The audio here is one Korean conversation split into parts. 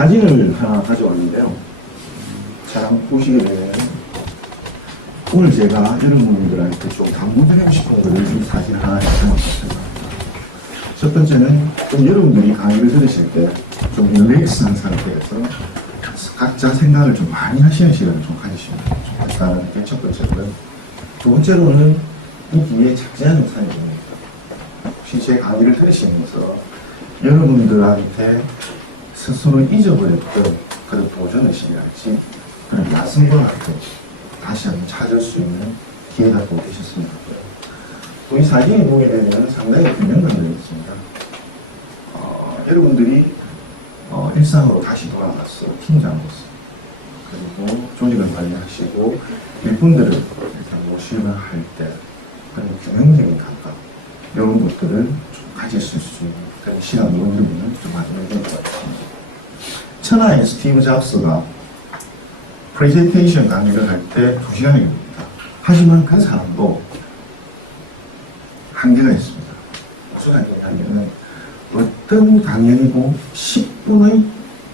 사진을 하나 가져왔는데요. 잘 보시게 되면 오늘 제가 여러분들한테 좀 당부드리고 싶은 것을 이 사진 하나에 담았습니다. 첫 번째는 좀 여러분들이 강의를 들으실 때 좀 릴렉스한 상태에서 각자 생각을 좀 많이 하시는 시간을 좀 가지시면 좋겠다는 게 첫 번째고요. 두 번째로는 이 뒤에 작지한 영상이 있습니다. 혹시 제 강의를 들으시면서 여러분들한테 스스로 잊어버렸던 그런 도전의식이랄지 그런 야성과 같은 다시 한번 찾을 수 있는 기회가 또 되셨으면 하고요. 또 이 사진이 보게 되면 상당히 균형감이 있습니다. 여러분들이 일상으로 다시 돌아가서 팀장으로서 그리고 조직을 관리하시고 일꾼들을 일단 모시를 할 때 그런 균형적인 감각 이런 것들을 좀 가질 수 있는 그런 시간으로 여러분은 좀 마련해 될 것 같습니다. 천하의 스티브 잡스가 프레젠테이션 강의를 할 때 2시간이 걸립니다. 하지만 그 사람도 한계가 있습니다. 무슨 한계냐면 어떤 강연이고 10분의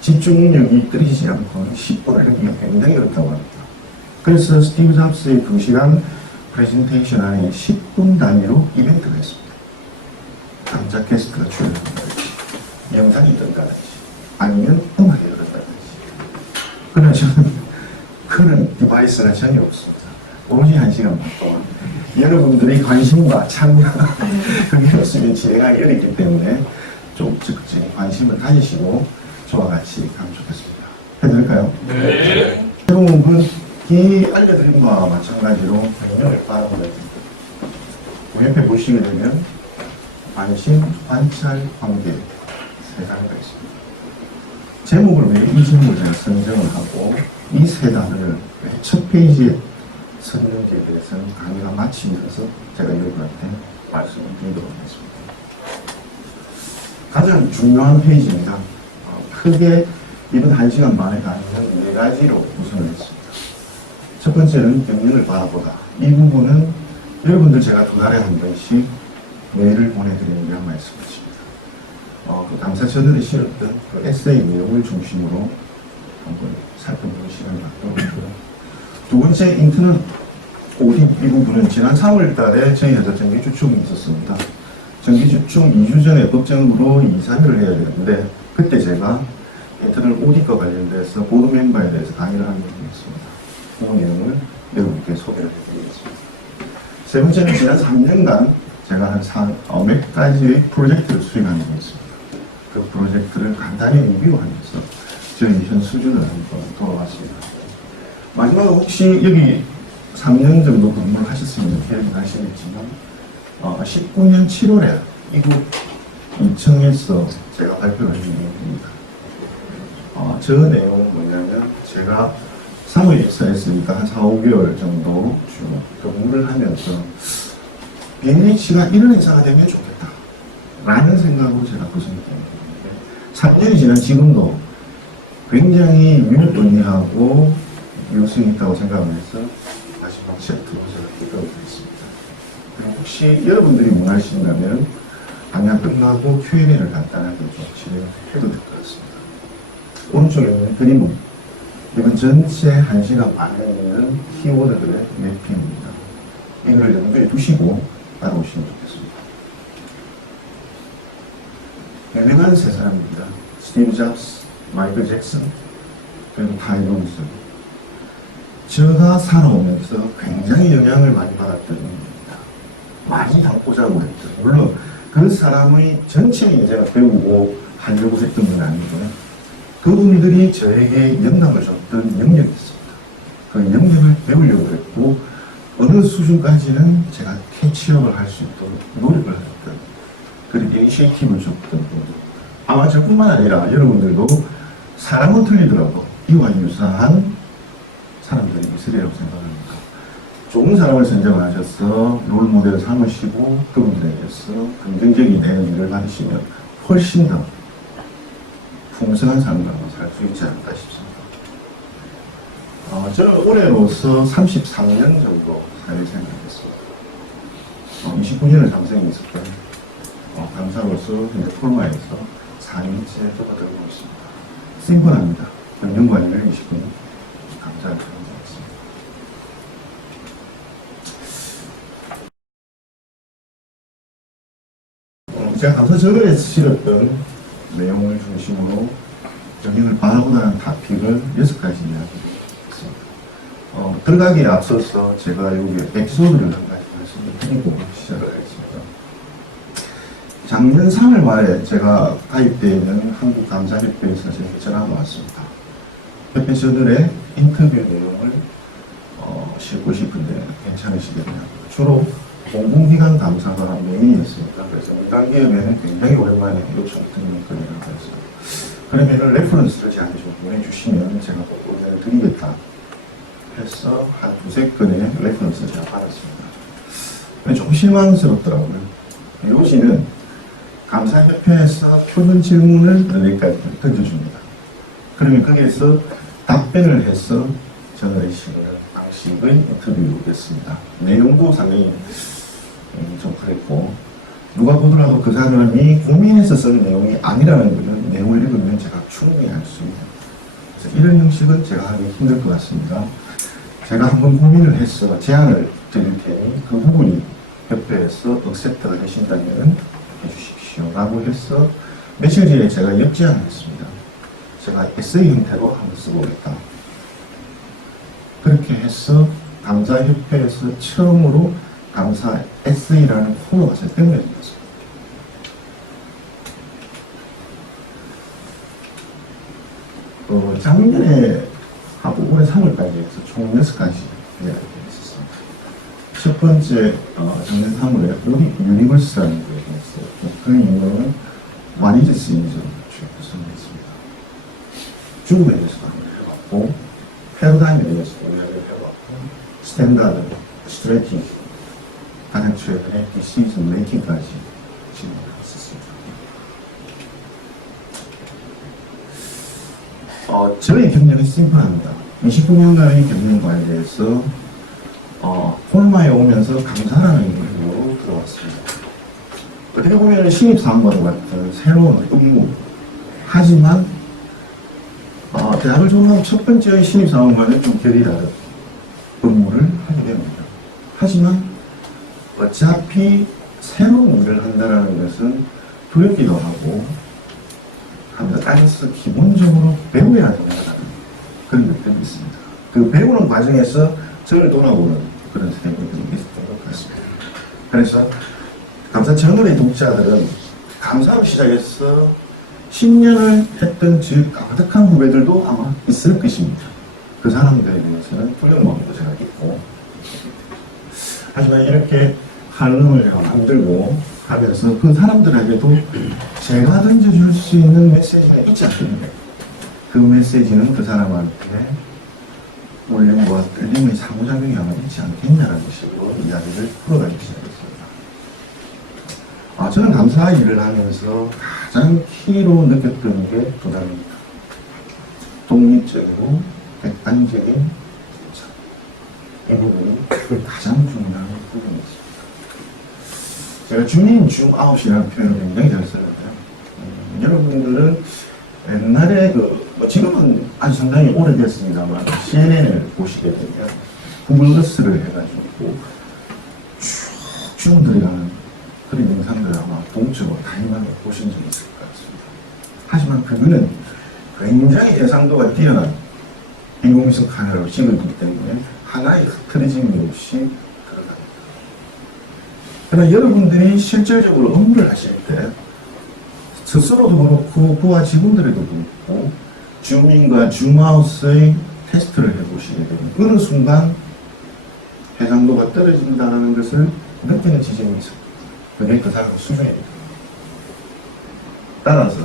집중력이 떨어지지 않고 10분을 하기가 굉장히 어렵다고 합니다. 그래서 스티브 잡스의 2시간 프레젠테이션 안에 10분 단위로 이벤트가 있습니다. 남자 게스트가 출연한다든지 영상이 있던다든지 아니면 음악이 흐른다든지 그러나 저는 그런 디바이스가 전혀 없습니다. 오로지 1시간만 동안 여러분들의 관심과 참여 그게 없으면 진행하기 어렵기 때문에 좀 적극적인 관심을 가지시고 저와 같이 가면 좋겠습니다. 해드릴까요? 네. 대부분 이 알려드린 바와 마찬가지로 변형을 바라보게 됩니다. 옆에 보시게 되면 관심, 관찰, 관계 세 단어가 있습니다. 제목을 왜 이 제목을 제가 선정을 하고 이 세 단어를 왜 첫 페이지에 선정지에 대해서는 강의가 마치면서 제가 여러분한테 말씀을 드리도록 하겠습니다. 가장 중요한 페이지입니다. 크게 이번 1시간 반의 강의는 4가지로 구성을 했습니다. 첫 번째는 경영을 바라보다. 이 부분은 여러분들 제가 2달에 한 번씩 메일을 보내드리는 게 말씀드립니다. 그 당사자들이 실었던 그 에세이 내용을 중심으로 한번 살펴보는 시간을 갖도록 하고요. 두 번째 인터넷 오딘 이 부분은 지난 3월 달에 저희가 정기주총이 있었습니다. 정기주총 2주 전에 법정으로 이사회를 해야 되는데 그때 제가 인터넷 오딘과 관련돼서 보드 멤버에 대해서 강의를 한 적이 있습니다. 그 내용을 여러분께 소개를 해드리겠습니다. 세 번째는 지난 3년간 제가 한 몇 가지의 프로젝트를 수행한 적이 있습니다. 그 프로젝트를 간단히 리뷰하면서 저희 현 수준을 한번 돌아봤습니다. 마지막으로 혹시 여기 3년 정도 근무를 하셨으면 기억이 나시겠지만 19년 7월에 이곳 인천에서 제가 발표를 한 적이 있습니다. 저 내용은 뭐냐면 제가 사무직사에 있으니까 한 4, 5개월 정도 근무를 하면서 BNH가 이런 회사가 되면 좋겠다 라는 생각으로 제가 구성했던 건데 3년이 지난 지금도 굉장히 유능하고 유승이 있다고 생각하면서 마지막 챕터로 제가 기록을 했습니다. 그리고 혹시 여러분들이 원하신다면 강연 끝나고 Q&A를 간단하게 좀 진행해도 될 것 같습니다. 오른쪽에 있는 그림은 이번 전체 1시간 반에 있는 키워드들의 매핑입니다. 이걸 염두에 두시고 따라오시면 좋겠습니다. 유명한 세 사람입니다. 스티브 잡스, 마이클 잭슨, 그리고 타이 론슨. 제가 살아오면서 굉장히 영향을 많이 받았던 인물입니다. 많이 닮고자고 했던. 물론 그 사람의 전체 인재가 배우고 하려고 했던 건 아니고요. 그분들이 저에게 영감을 줬던 영역이 있습니다. 그 영역을 배우려고 했고 어느 수준까지는 제가 캐치업을 할 수 있도록 노력을 했던 그런 이니시에이티브를 줬던 분들. 아마 저뿐만 아니라 여러분들도 사람은 틀리더라도 이와 유사한 사람들이 있으리라고 생각합니다. 좋은 사람을 선정하셔서 롤모델을 삼으시고 그분들에게서 긍정적인 에너지를 받으시면 훨씬 더 풍성한 삶을 살 수 있지 않을까 싶습니다. 저는 올해로서 33년 정도 사회생활을 했습니다. 29년을 당생했을 때 강사로서 현재 폴마에서 4년째 접어들고 있습니다. 심플합니다. 경영관리를 20분 강좌를 들어보겠습니다. 제가 감사 저널에 실었던 내용을 중심으로 경영을 바라보다는 토픽을 6가지 이야기했습니다. 들어가기에 앞서서 제가 여기 에피소드를 한 가지 말씀을 드리고 시작을 하겠습니다. 작년 3월 말에 제가 가입되어 있는 한국감사협회에서 제게 전화가 왔습니다. 협회 저널에 인터뷰 내용을 싣고 싶은데 괜찮으시겠냐고. 주로 공공기관 감사가 메인이었습니다. 그래서 민간기업에는 굉장히 오랜만에 요청이 드리는 거라고 했어요. 그러면 레퍼런스를 저한테 좀 보내주시면 제가 꼭 의견을 드리겠다 해서 한 두세 건의 레퍼런스를 제가 받았습니다. 좀 실망스럽더라고요. 요지는 감사협회에서 표본 질문을 여기까지 던져줍니다. 그러면 거기에서 답변을 해서 저널에 실은 방식의 인터뷰였습니다. 내용도 상당히 좀 그랬고, 누가 보더라도 그 사람이 고민해서 쓴 내용이 아니라는 것을 내용을 읽으면 제가 충분히 알 수 있는. 그래서 이런 형식은 제가 하기 힘들 것 같습니다. 제가 한번 고민을 해서 제안을 드릴 테니 그 부분이 협회에서 억셉트가 되신다면 해주십시오 라고 해서 며칠 전에 제가 역제안을 했습니다. 제가 에세이 형태로 한번 써보겠다. 그렇게 해서 감사협회에서 처음으로 감사 에세이라는 코너가 설정되었습니다. 작년에 하고 올해 3월까지 해서 총 6가지 이야기가 있었습니다. 첫 번째, 작년 3월에 우리 유니버스라는 게 있었어요. 그 이유는 와니즈스인점 구성했습니다. 죽음에 대해서도 한번 해봤고, 패러다임에 대해서도 이야기를 해봤고, 스탠다드, 스트레티지, 가장 최근에 디시즌 메이킹까지 진행했었습니다. 저의 경력은 심플합니다. 29년간의 경영 관리에서 폴마에 오면서 감사라는 이름으로 들어왔습니다. 어떻게 보면 신입사원과도 같은 새로운 업무, 하지만 대학을 졸업하고 첫 번째 신입사원과는 좀 결이 다른 업무를 하게 됩니다. 하지만 어차피 새로운 일을 한다는 것은 두렵기도 하고 합니다. 따라서 기본적으로 배워야 된다는 그런 것들이 있습니다. 그 배우는 과정에서 저를 돌아보는 그런 생각들이 있었던 것 같습니다. 그래서 감사 저널의 독자들은 감사로 시작해서 10년을 했던 즉 까마득한 후배들도 아마 있을 것입니다. 그 사람들에 대해서는 훌륭함도 제가 있고, 하지만 이렇게 칼럼을 만들고 하면서 그 사람들에게도 제가 던져줄 수 있는 메시지가 있지 않습니까? 그 메시지는 그 사람한테 울림과 끌림의 상호작용이 아마 있지 않겠냐는 식으로 이야기를 풀어가기 시작했습니다. 저는 감사 일을 하면서 가장 키로 느꼈던 게 두 단어입니다. 독립적이고 객관적인 이 부분이 가장 중요한 부분이었습니다. 제가 주님 중 9시라는 표현을 굉장히 잘 쓰는데요. 여러분들은 옛날에 지금은 아주 상당히 오래됐습니다만 CNN을 보시게 되면 구글러스를 해가지고 쭉 들어가는 그런 영상들을 아마 동적으로 다양하게 보신 적이 있을 것 같습니다. 하지만 그거는 굉장히 해상도가 뛰어난 인공위성 카메라로 찍었기 때문에 하나의 흐트러짐이 없이 들어갑니다. 그러나 여러분들이 실질적으로 업무를 하실 때 스스로도 그렇고 부하 직원들에도 그렇고 줌인과 줌아웃의 테스트를 해보시게 되면 어느 순간 해상도가 떨어진다는 것을 느끼는 지점이 있습니다. 그게 그 사람의 수준입니다. 따라서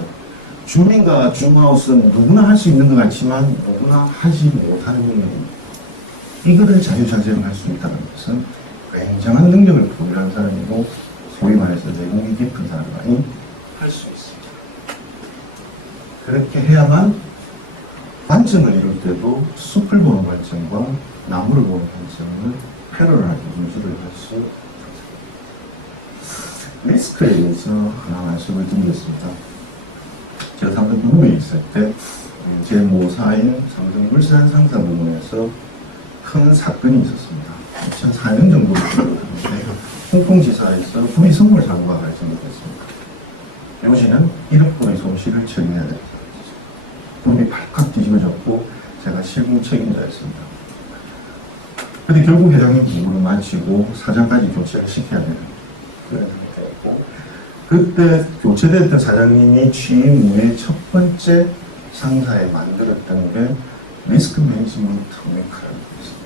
줌인과 줌아웃은 누구나 할 수 있는 것 같지만 누구나 하지 못하는 능력입니다. 이거를 자유자재로 할 수 있다는 것은 굉장한 능력을 보유한 사람이고 소위 말해서 내공이 깊은 사람만이 할 수 있습니다. 그렇게 해야만 관점을 이룰 때도 숲을 보는 관점과 나무를 보는 관점을 패러럴하게 분수를 할 수 있습니다. 리스크에 대해서 하나 말씀을 드리겠습니다. 제가 상당 그룹에 있을 때 울산 상사 부분에서 큰 사건이 있었습니다. 2004년 정도로 기억하는데 홍콩지사에서 구리 선물 사고가 발생했습니다. 요지는 1억 원의 손실을 처리해야 됩니다. 그룹이 발칵 뒤집어졌고 제가 실무 책임자였습니다. 근데 결국 회장님 부부를 마치고 사장까지 교체를 시켜야 되는 그런 상태였고, 그때 교체됐던 사장님이 취임 후에 첫 번째 상사에 만들었던 게 리스크 매니지먼트 메카라고 있습니다.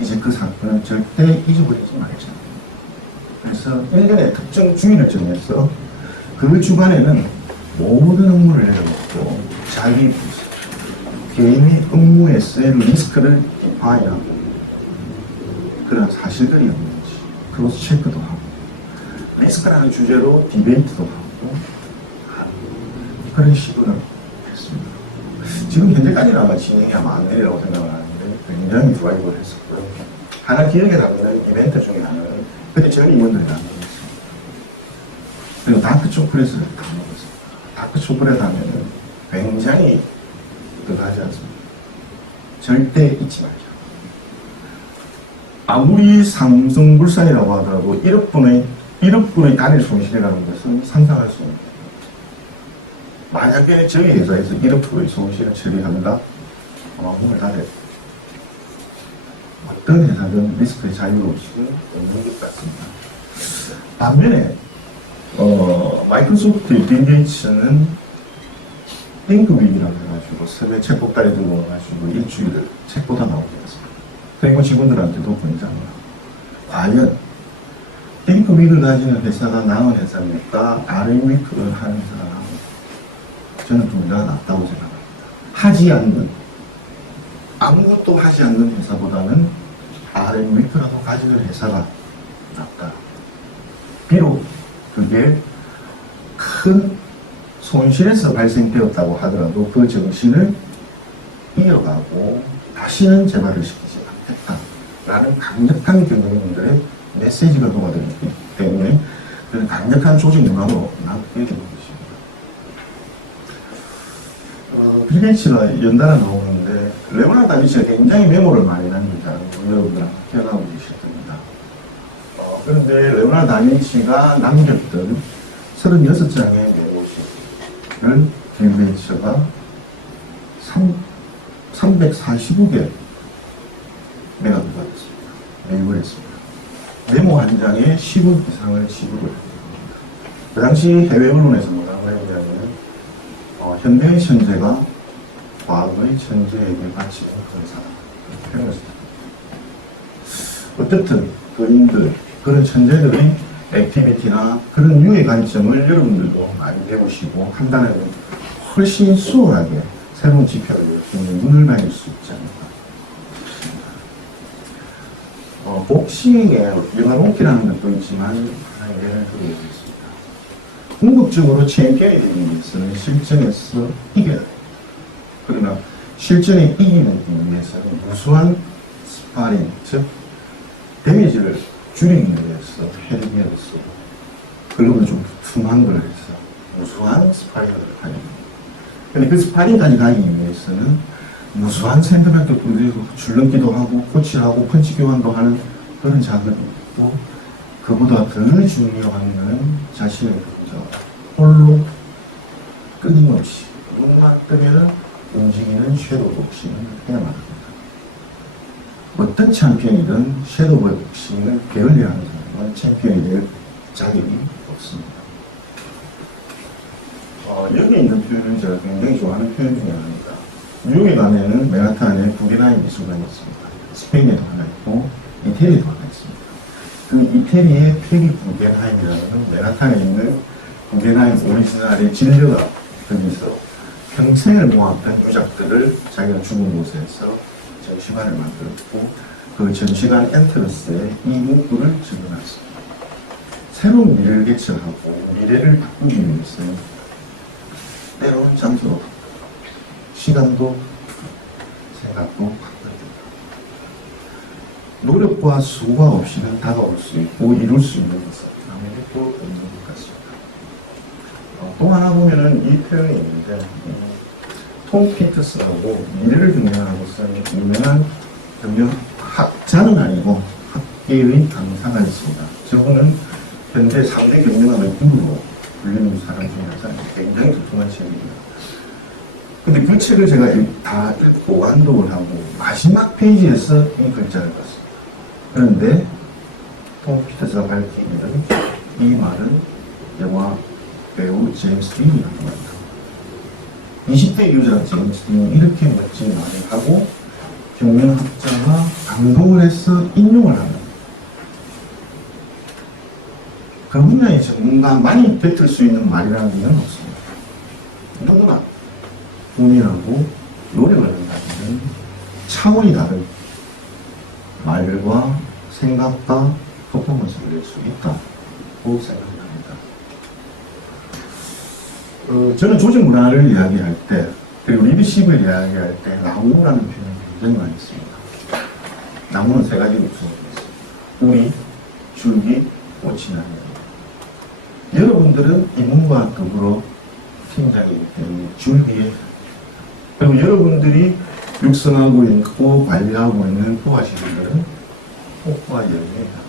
이제 그 사건은 절대 잊어버리지 말자. 그래서 1년에 특정 주기를 정해서 그 주간에는 모든 업무를 내려놓고 자기 개인의 업무에 쓰일 리스크를 봐야 그런 사실들이 없는지 크로스 체크도 하고 리스크라는 주제로 디베이트도 하고 그런 식으로 했습니다. 지금 현재까지는 아마 진행이 아마 안 되리라고 생각을 하는데 굉장히 드라이브를 했었고요. 하나 기억에 남는 이벤트 중에 하나는 그때 전 임원들이 나왔습니다. 그리고 다크 초콜릿을 다 먹었습니다. 다크 초콜릿 하면은 굉장히 그거하지 않습니다. 절대 잊지 말자. 아무리 삼성물산이라고 하더라도 1억 분의 단일 손실이라는 것은 상상할 수 없습니다. 만약에 저희 회사에서 1억 프로의 손실을 처리한다? 아마 문을 닫아야 됩니다. 어떤 회사든 리스크의 자유로움은 없는 것 같습니다. 반면에 마이크로소프트의 빌 게이츠는 띵크윅이라고 해가지고 세계 책복달에 들고 와가지고 일주일을 책보다 나오게 했습니다. 그리고 직원들한테도 권장합니다. 과연 띵크윅을 가지는 회사가 나은 회사입니까? RM위크를 하는 회사가 나은 회사? 저는 둘 다 낫다고 생각합니다. 하지 않는, 아무것도 하지 않는 회사보다는 RM위크라도 가지는 회사가 낫다. 비록 그게 큰 손실에서 발생되었다고 하더라도 그 정신을 이어가고 다시는 재발을 시키지 않겠다라는 강력한 경영인들의 메시지가 녹아들기 때문에 그런 강력한 조직 문화로 남게 되는 것입니다. 빌 게이츠가 연달아 나오는데 레오나르도 다빈치가 굉장히 메모를 많이 남기다는 여러분들 기억하고 계실 겁니다. 그런데 레오나르도 다빈치가 남겼던 36장의 메모지를 빌 게이츠가 345개 매각을 받았습니다. 매입을 했습니다. 메모 한 장에 10억 이상을 지불을 했습니다. 그 당시 해외 언론에서 뭐라고 했냐면 현대의 천재가 과거의 천재에게 바치는 그런 사람 이렇게 표현했습니다. 어쨌든 그림들, 그런 천재들의 액티비티나 그런 유의 관점을 여러분들도 많이 배우시고 판단하면 훨씬 수월하게 새로운 지표를 눈을 밝힐 수 있지 않을까. 복싱에 영화복기라는 것도 있지만 하나 예를 들어보겠습니다. 궁극적으로 챔피언이 되기 위해서는 실전에서 이겨야 돼요. 그러나 실전에 이기는 위해서는 무수한 스파링, 즉 데미지를 줄이기 위해서 헤드기어를 쓰고 글로벌 좀 툼한 걸 해서 무수한 스파링을 하게 됩니다. 근데 그 스파링까지 가기 위해서는 무수한 샌드백도 굴리고 줄넘기도 하고 코치하고 펀치 교환도 하는 그런 작업이 있고, 그보다 더 중요한 것은 자신의 홀로 끊임없이 눈만 뜨면 움직이는 섀도우 복싱을 해야만 합니다. 어떤 챔피언이든 섀도우 복싱을 게을리하는 사람은 챔피언이 될 자격이 없습니다. 여기 있는 표현은 제가 굉장히 좋아하는 표현 중에 하나입니다. 뉴욕에 가면은 맨하탄에 구겐하임 미술관이 있습니다. 스페인에도 하나 있고 이태리에도 하나 있습니다. 그 이태리의 페리 구겐하임이라는 맨하탄에 있는 구겐하임 오리지널의 진료가 거기서 평생을 모았던 유작들을 자기가 죽은 곳에서 전시관을 만들었고, 그 전시관 엔트러스에 이 문구를 적어놨습니다. 새로운 미래를 개척하고 미래를 바꾸기 위해서는 때로는 장소도 시간도 생각도 바꿔야 된다. 노력과 수고가 없이는 다가올 수 있고 이룰 수 있는 것은 아무것도 없는 것 같습니다. 또 하나 보면은 이 표현이 있는데 톰 피터스하고 미래를 증명하고 쓴 유명한 경영학자는 아니고 학계의 강사가 있습니다. 저분은 현재 3대 경영학의 구루로 불리는 사람 중에 한 사람이 굉장히 두툼한 책입니다. 근데 그 책을 제가 다 읽고 완독을 하고 마지막 페이지에서 이 글자를 봤습니다. 그런데 톰 피터스가 밝히기를 이 말은 영화 배우 제임스 딘이라고 합니다. 20대 유저 제임스 딘이 이렇게 멋진 말을 하고 경영학자가 감동을 해서 인용을 합니다. 그 분야의 전문가만이 뱉을 수 있는 말이라는 게 없습니다. 누구나 돈이라고 노력을 한다면 차원이 다른 말과 생각과 퍼포먼스를 낼 수 있다고 생각합니다. 저는 조직 문화를 이야기할 때 그리고 리더십을 이야기할 때 나무라는 표현을 굉장히 많이 씁니다. 나무는 세 가지로 구성되어 있습니다. 뿌리, 줄기, 꽃이 나는 여러분들은 이문과 더불어 팀장이 되는 줄기에 그리고 여러분들이 육성하고 있고 관리하고 있는 포화시설들은 꽃과 열매입니다.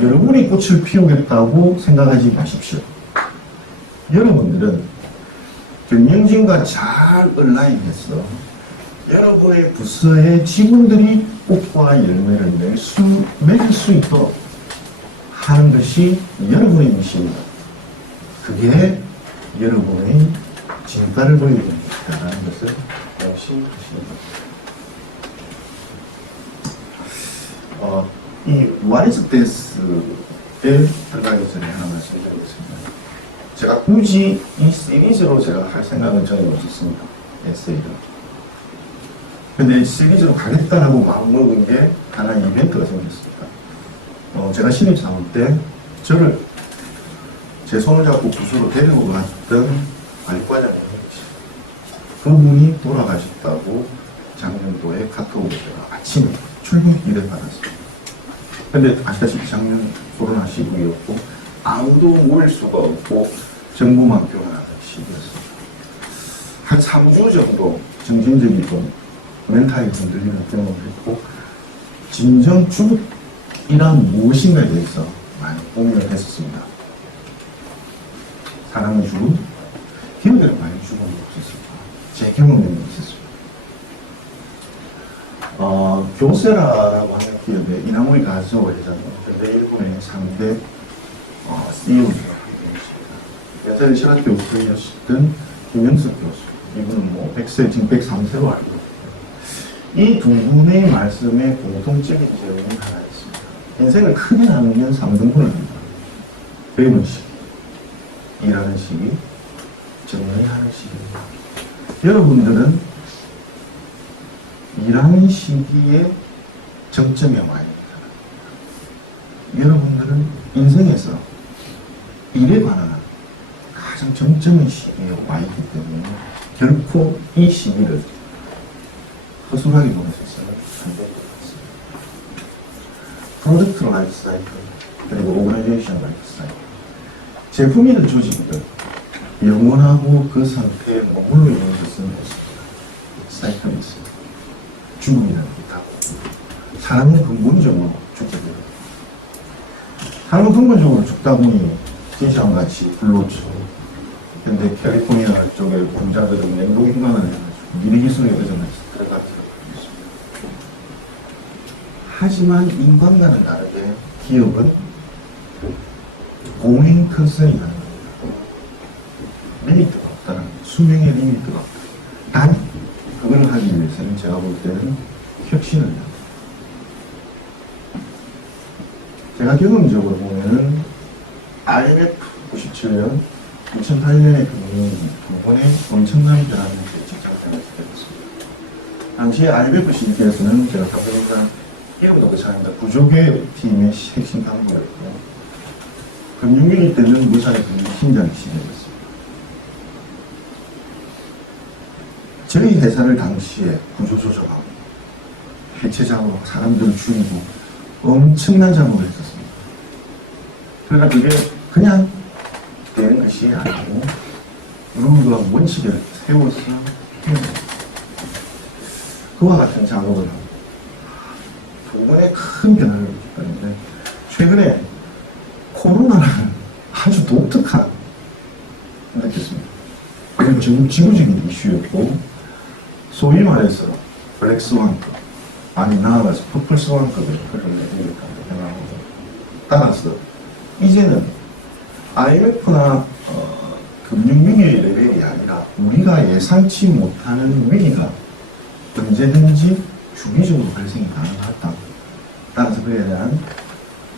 여러분이 꽃을 피우겠다고 생각하지 마십시오. 여러분들은 경영진과 잘 얼라인해서 여러분의 부서의 직원들이 꽃과 열매를 맺을 수 있도록 하는 것이 여러분의 미션입니다. 그게 여러분의 진가를 보여주는 것이라는 것을 명심하십니다. 이 What is Best에 들어가기 전에 하나 말씀드리겠습니다. 제가 굳이 이 시리즈로 제가 할 생각은 전혀 없었습니다. 에세이를. 근데 시리즈로 가겠다라고 마음먹은 게 하나의 이벤트가 생겼습니다. 제가 신입사원 때 저를 제 손을 잡고 부서로 데리고 갔던 관리과장님이 그분이 돌아가셨다고 작년도에 카톡으로 제가 아침에 출근길에 받았습니다. 근데 아시다시피 작년 코로나 시국이었고 아무도 모일 수가 없고 정보만 교환하는 시기였습니다. 한 3주 정도 정신적이고 멘탈이 흔들리는 경험을 했고 진정 죽음이란 무엇인가에 대해서 많이 고민을 했었습니다. 사람의 죽음, 기업에는 많이 죽음이 없었습니다. 제 경험이 있었습니다. 교세라라고 하는 기업의 이나무리 가즈오 회장은 현재 일본의 3대 CEO입니다. 옛날에 신학교 교수였던 김영석 교수, 이분은 100세, 지금 103세로 알고 있습니다. 이 두 분의 말씀에 공통적인 내용이 하나 있습니다. 인생을 크게 나누면 3등분을 합니다. 배우는 시기, 일하는 시기, 정리하는 시기입니다. 여러분들은 일하는 시기에 정점에 와 있습니다. 여러분들은 인생에서 일에 관한 가장 정점의 시기에 와 있기 때문에 결코 이 시기를 허술하게 보내셔서는 안 될 것 같습니다. 프로젝트 라이프 사이클 그리고 오그나이제이션 라이프 사이클 제품이든 조직이든 영원하고 그 상태에 머물러 있는 것은 사이클이 있습니다. 죽음이라는 게 있다고. 사람은 근본적으로 죽게 됩니다. 사람은 근본적으로 죽다 보니 진시황같이 불로초 근데 캘리포니아 쪽에 부자들은 냉동인간을 해가지고 미래기술에 의존해서 들어가서 하지만 인간과는 다르게 기업은 공행 컨센이 가는 겁니다. 리미트가 없다는 수명의 리미트가 없다. 단 그걸 하기 위해서는 제가 볼 때는 혁신을 해야 합니다. 제가 경험적으로 보면은 IMF 97년, 2008년에 두 번의 엄청난 변화를 직장생활에서 겪었습니다. 당시에 IMF 시기에서는 제가 삼성전자 이름도 그렇습니다. 구조개혁 팀의 핵심 당부였고 금융위기 때는 무사의 금융팀장 시기였습니다. 저희 회사를 당시에 구조조정하고 해체 작업하고 사람들을 줄이고 엄청난 작업을 했었습니다. 그러나 그게 그냥 되는 것이 아니고 룰과 원칙을 세워서 해야 됩니다. 그와 같은 작업을 하고 두 번의 큰 변화를 느꼈는데 최근에 코로나라는 아주 독특한 느꼈습니다. 그리고 지금 지구적인 이슈였고 소위 말해서 블랙스완급 아니 나아가서 퍼플스완급을 흘러내리니까 생각합니다. 따라서 이제는 IMF나 금융위기의 레벨이 아니라 우리가 예상치 못하는 위기가 언제든지 주기적으로 발생이 가능하다. 따라서 그에 대한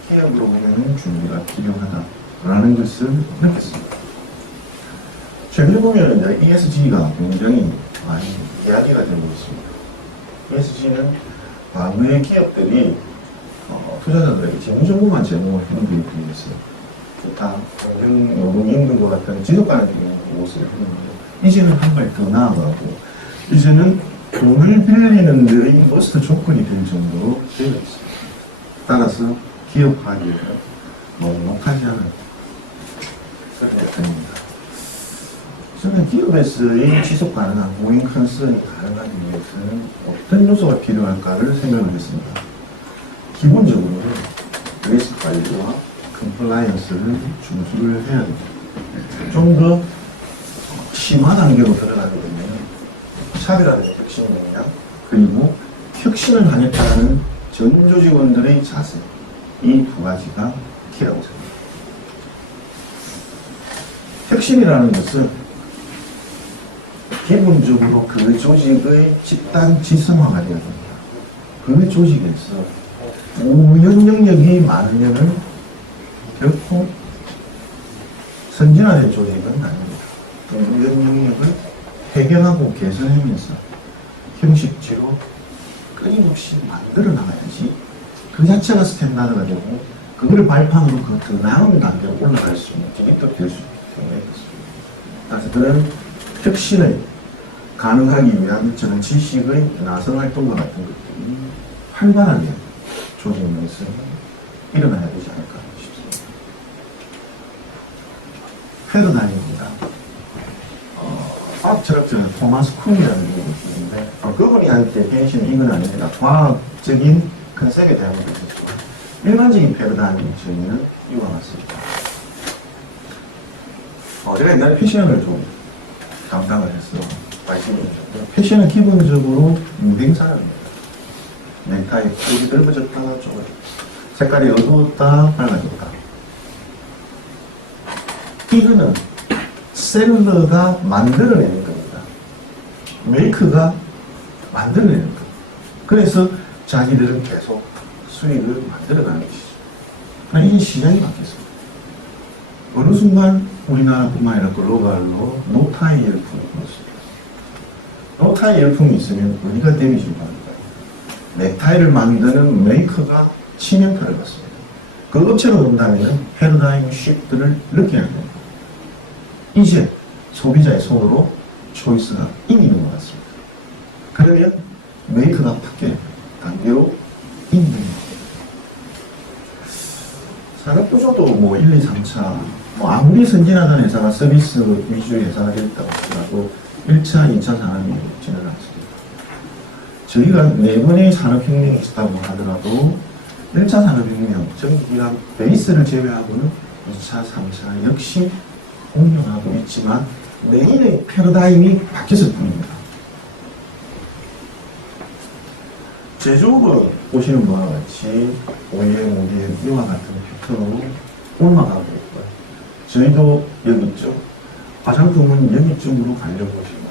기업으로 보면 준비가 필요하다라는 것을 느꼈습니다. 최근에 보면 이제 ESG가 굉장히 많이 이야기가 되고 있습니다. ESG는 많은 기업들이 투자자들에게 재무정보만 제공을 하는 데 비해서 좋다, 환경, 노동, 임금과 같은 지속가능적인 모습을 하는데 이제는 한 발 더 나아가고 이제는 돈을 빌리는 데의 머스트 조건이 될 정도로 되어 있습니다. 따라서 기업하기에는 넉넉하지 않은 그런 것입니다. 저는 기업에서의 지속 가능한 고잉 컨설이 가능하기 위해서는 어떤 요소가 필요할까를 생각을 했습니다. 기본적으로 리스크 관리와 컴플라이언스를 준수를 해야 됩니다. 좀 더 심화 단계로 들어가게 되면 차별화된 혁신 역량 그리고 혁신을 하겠다는 전 조직원들의 자세 이 두 가지가 키라고 생각합니다. 혁신이라는 것은 기본적으로 그 조직의 집단 지성화가 되어야 됩니다. 그 조직에서 우연 영역이 많으면 결코 선진화된 조직은 아닙니다. 그 우연 영역을 해결하고 개선하면서 형식지로 끊임없이 만들어 나가야지 그 자체가 스탠다드가 되고 그걸 발판으로 그 더 나은 단계로 올라갈 수 있는 기획도 될 수 있습니다. 그래서 그런 혁신을 가능하기 위한 저는 지식의 나선 활동과 같은 것들이 활발하게 조직 내에서 일어나야 되지 않을까 싶습니다. 패러다임입니다. 과학 철학자는 토마스 쿤이라는 분이 있는데 그분이 할 때 펜시는 이건 아닙니다. 과학적인 컨셉에 대한 것도 있고 일반적인 패러다임 정의는 이와 같습니다. 제가 옛날에 패션을 좀 담당을 했어. 관심이 있는데 패션은 기본적으로 무행사입니다. 넥타이 폭이 넓어졌다가 좁아졌다. 색깔이 어두웠다 밝아졌다. 이거는 셀러가 만들어내는 겁니다. 메이크가 만들어내는 겁니다. 그래서 자기들은 계속 수익을 만들어가는 것이죠. 그러나 이제 시장이 바뀌었습니다. 어느 순간 우리나라뿐만 아니라 글로벌로 노타이 열풍이 불었습니다. 노타이 열풍이 있으면 어디가 데미지를 받을까요? 넥타이를 만드는 메이커가 치명타를 받습니다. 그 업체로 본다면 패러다임 시프트를 느껴야 됩니다. 이제 소비자의 손으로 초이스가 이미 넘어갔습니다. 그러면 메이커가 바뀌어야 단계로 이미 넘어갑니다. 산업구조도 뭐 1, 2, 3차 아무리 선진화된 회사가 서비스 위주의 회사가 됐다고 하더라도 1차, 2차 산업이 진행을 했습니다. 저희가 4번의 산업혁명이 있었다고 하더라도 1차 산업혁명, 전기기관 베이스를 제외하고는 2차, 3차 역시 공존하고 있지만 내일의 패러다임이 바뀌었을 뿐입니다. 제조업을 보시는 바와 같이 OEM, ODM 이와 같은 팩터로 올라가고 있고요. 저희도 여기 있죠. 화장품은 여기쯤으로 가려고 보시면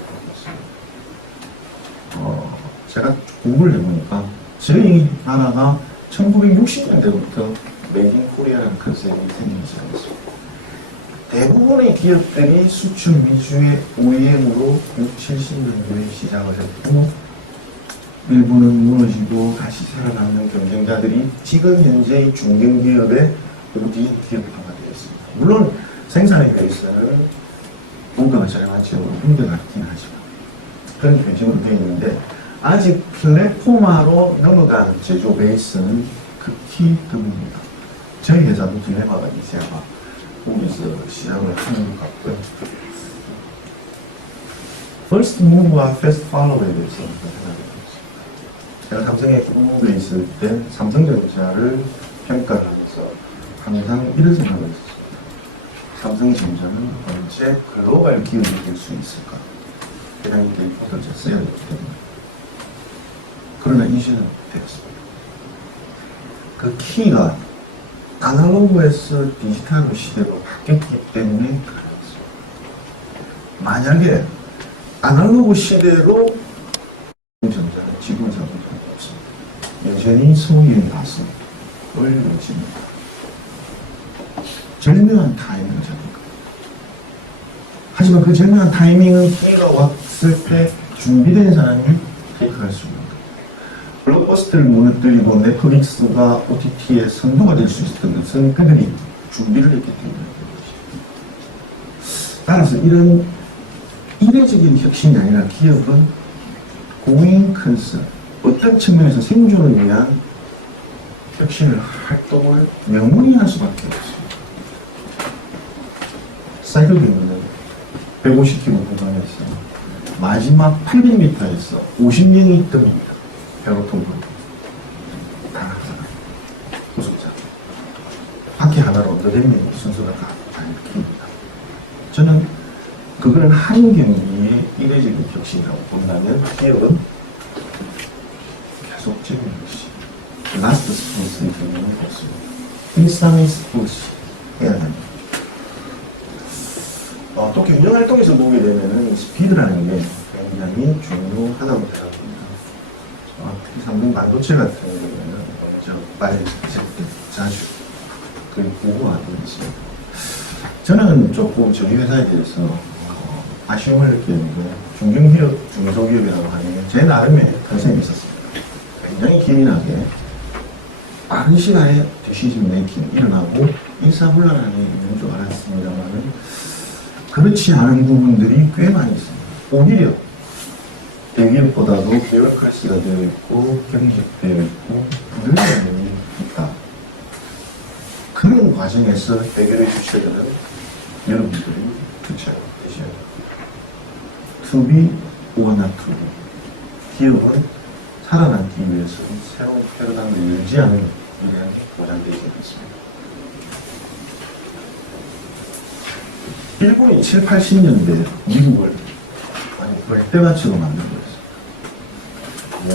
되겠습니다. 제가 공부를 해보니까 저희 나라가 1960년대부터 메이드 인 코리아라는 컨셉이 생기기 시작했습니다. 대부분의 기업들이 수출 위주의 OEM으로 6, 70년대에 시작을 했고 일부는 무너지고 다시 살아남는 경쟁자들이 지금 현재의 중견기업의 ODM 기업화가 되었습니다. 물론 생산에 대해서는 뭔가가 저렴한 지역으로 옮겨갔긴 하지만 그런 변심으로 되어 있는데 아직 플랫포마로 넘어간 제조 베이스는 극히 드뭅니다. 저희 회사도 딜레마가 이제 아마 거기서 시작을 하는 것 같고요. First move와 Fast follow에 대해서 생각해 보겠습니다. 제가 삼성에 근무에 있을 때 삼성전자를 평가를 하면서 항상 이런 생각을 했었습니다. 삼성전자는 언제 글로벌 기업이 될 수 있을까? 대단히 데이터를 써야 되기 때문에. 그러나 이제는 되었습니다. 그 키가 아날로그에서 디지털 시대로 바뀌었기 때문에 그렇습니다. 만약에 아날로그 시대로 전자는 지금 상황이 없습니다. 여전히 소위의 가슴을 외칩니다. 절묘한 타이밍을 잡는 거예요. 하지만 그 절묘한 타이밍은 기회가 왔을 때 준비된 사람이 테이크할 수 있는 거예요. 블록버스터를 무너뜨리고 넷플릭스가 OTT의 선도가 될 수 있었던 것은 그들이 준비를 했기 때문에 따라서 이런 이례적인 혁신이 아니라 기업은 고잉 컨셉, 어떤 측면에서 생존을 위한 혁신을 활동을 명문히 할 수밖에 없습니다. 사이클 경기는 150km 구간에서 마지막 800m에서 50명이 뜹니다. 배로통으로 다 나타나요. 후속자. 바퀴 하나로 얻어낸 명이 순서가 바뀝니다. 저는 그거는 한 경기의 이례적인 혁신이라고 본다면 기업은 계속적인 혁신. 라스트 스포츠의 경우는 없습니다. 일상의 스포츠 해야 됩니다. 또 경영활동에서 보게 되면은 스피드라는 게 굉장히 중요하다고 생각합니다. 특히 삼성 반도체 같은 경우에는 빨리 자주 거의 보고하고 있습니다. 저는 조금 저희 회사에 대해서 아쉬움을 느끼는데 중견기업, 중소기업이라고 하면 제 나름의 컨셉이 있었습니다. 굉장히 기민하게 빠른 시간에 디시전 메이킹 일어나고 일사불란하게 있는 줄 알았습니다만 그렇지 않은 부분들이 꽤 많이 있습니다. 오히려 대기업보다도 뷰로크래시가 되어 있고 경직되어 있고 늘어남이 있다. 그런 과정에서 해결해 주셔야 되는 여러분들이 교체가 되셔야 됩니다. To be or not to be. 기업은 살아남기 위해서 새로운 패러다임을 유지하는 미래가 보장되지 않습니다. 일본이 7, 80년대 미국을 벌떼같이로 만든 거였어요.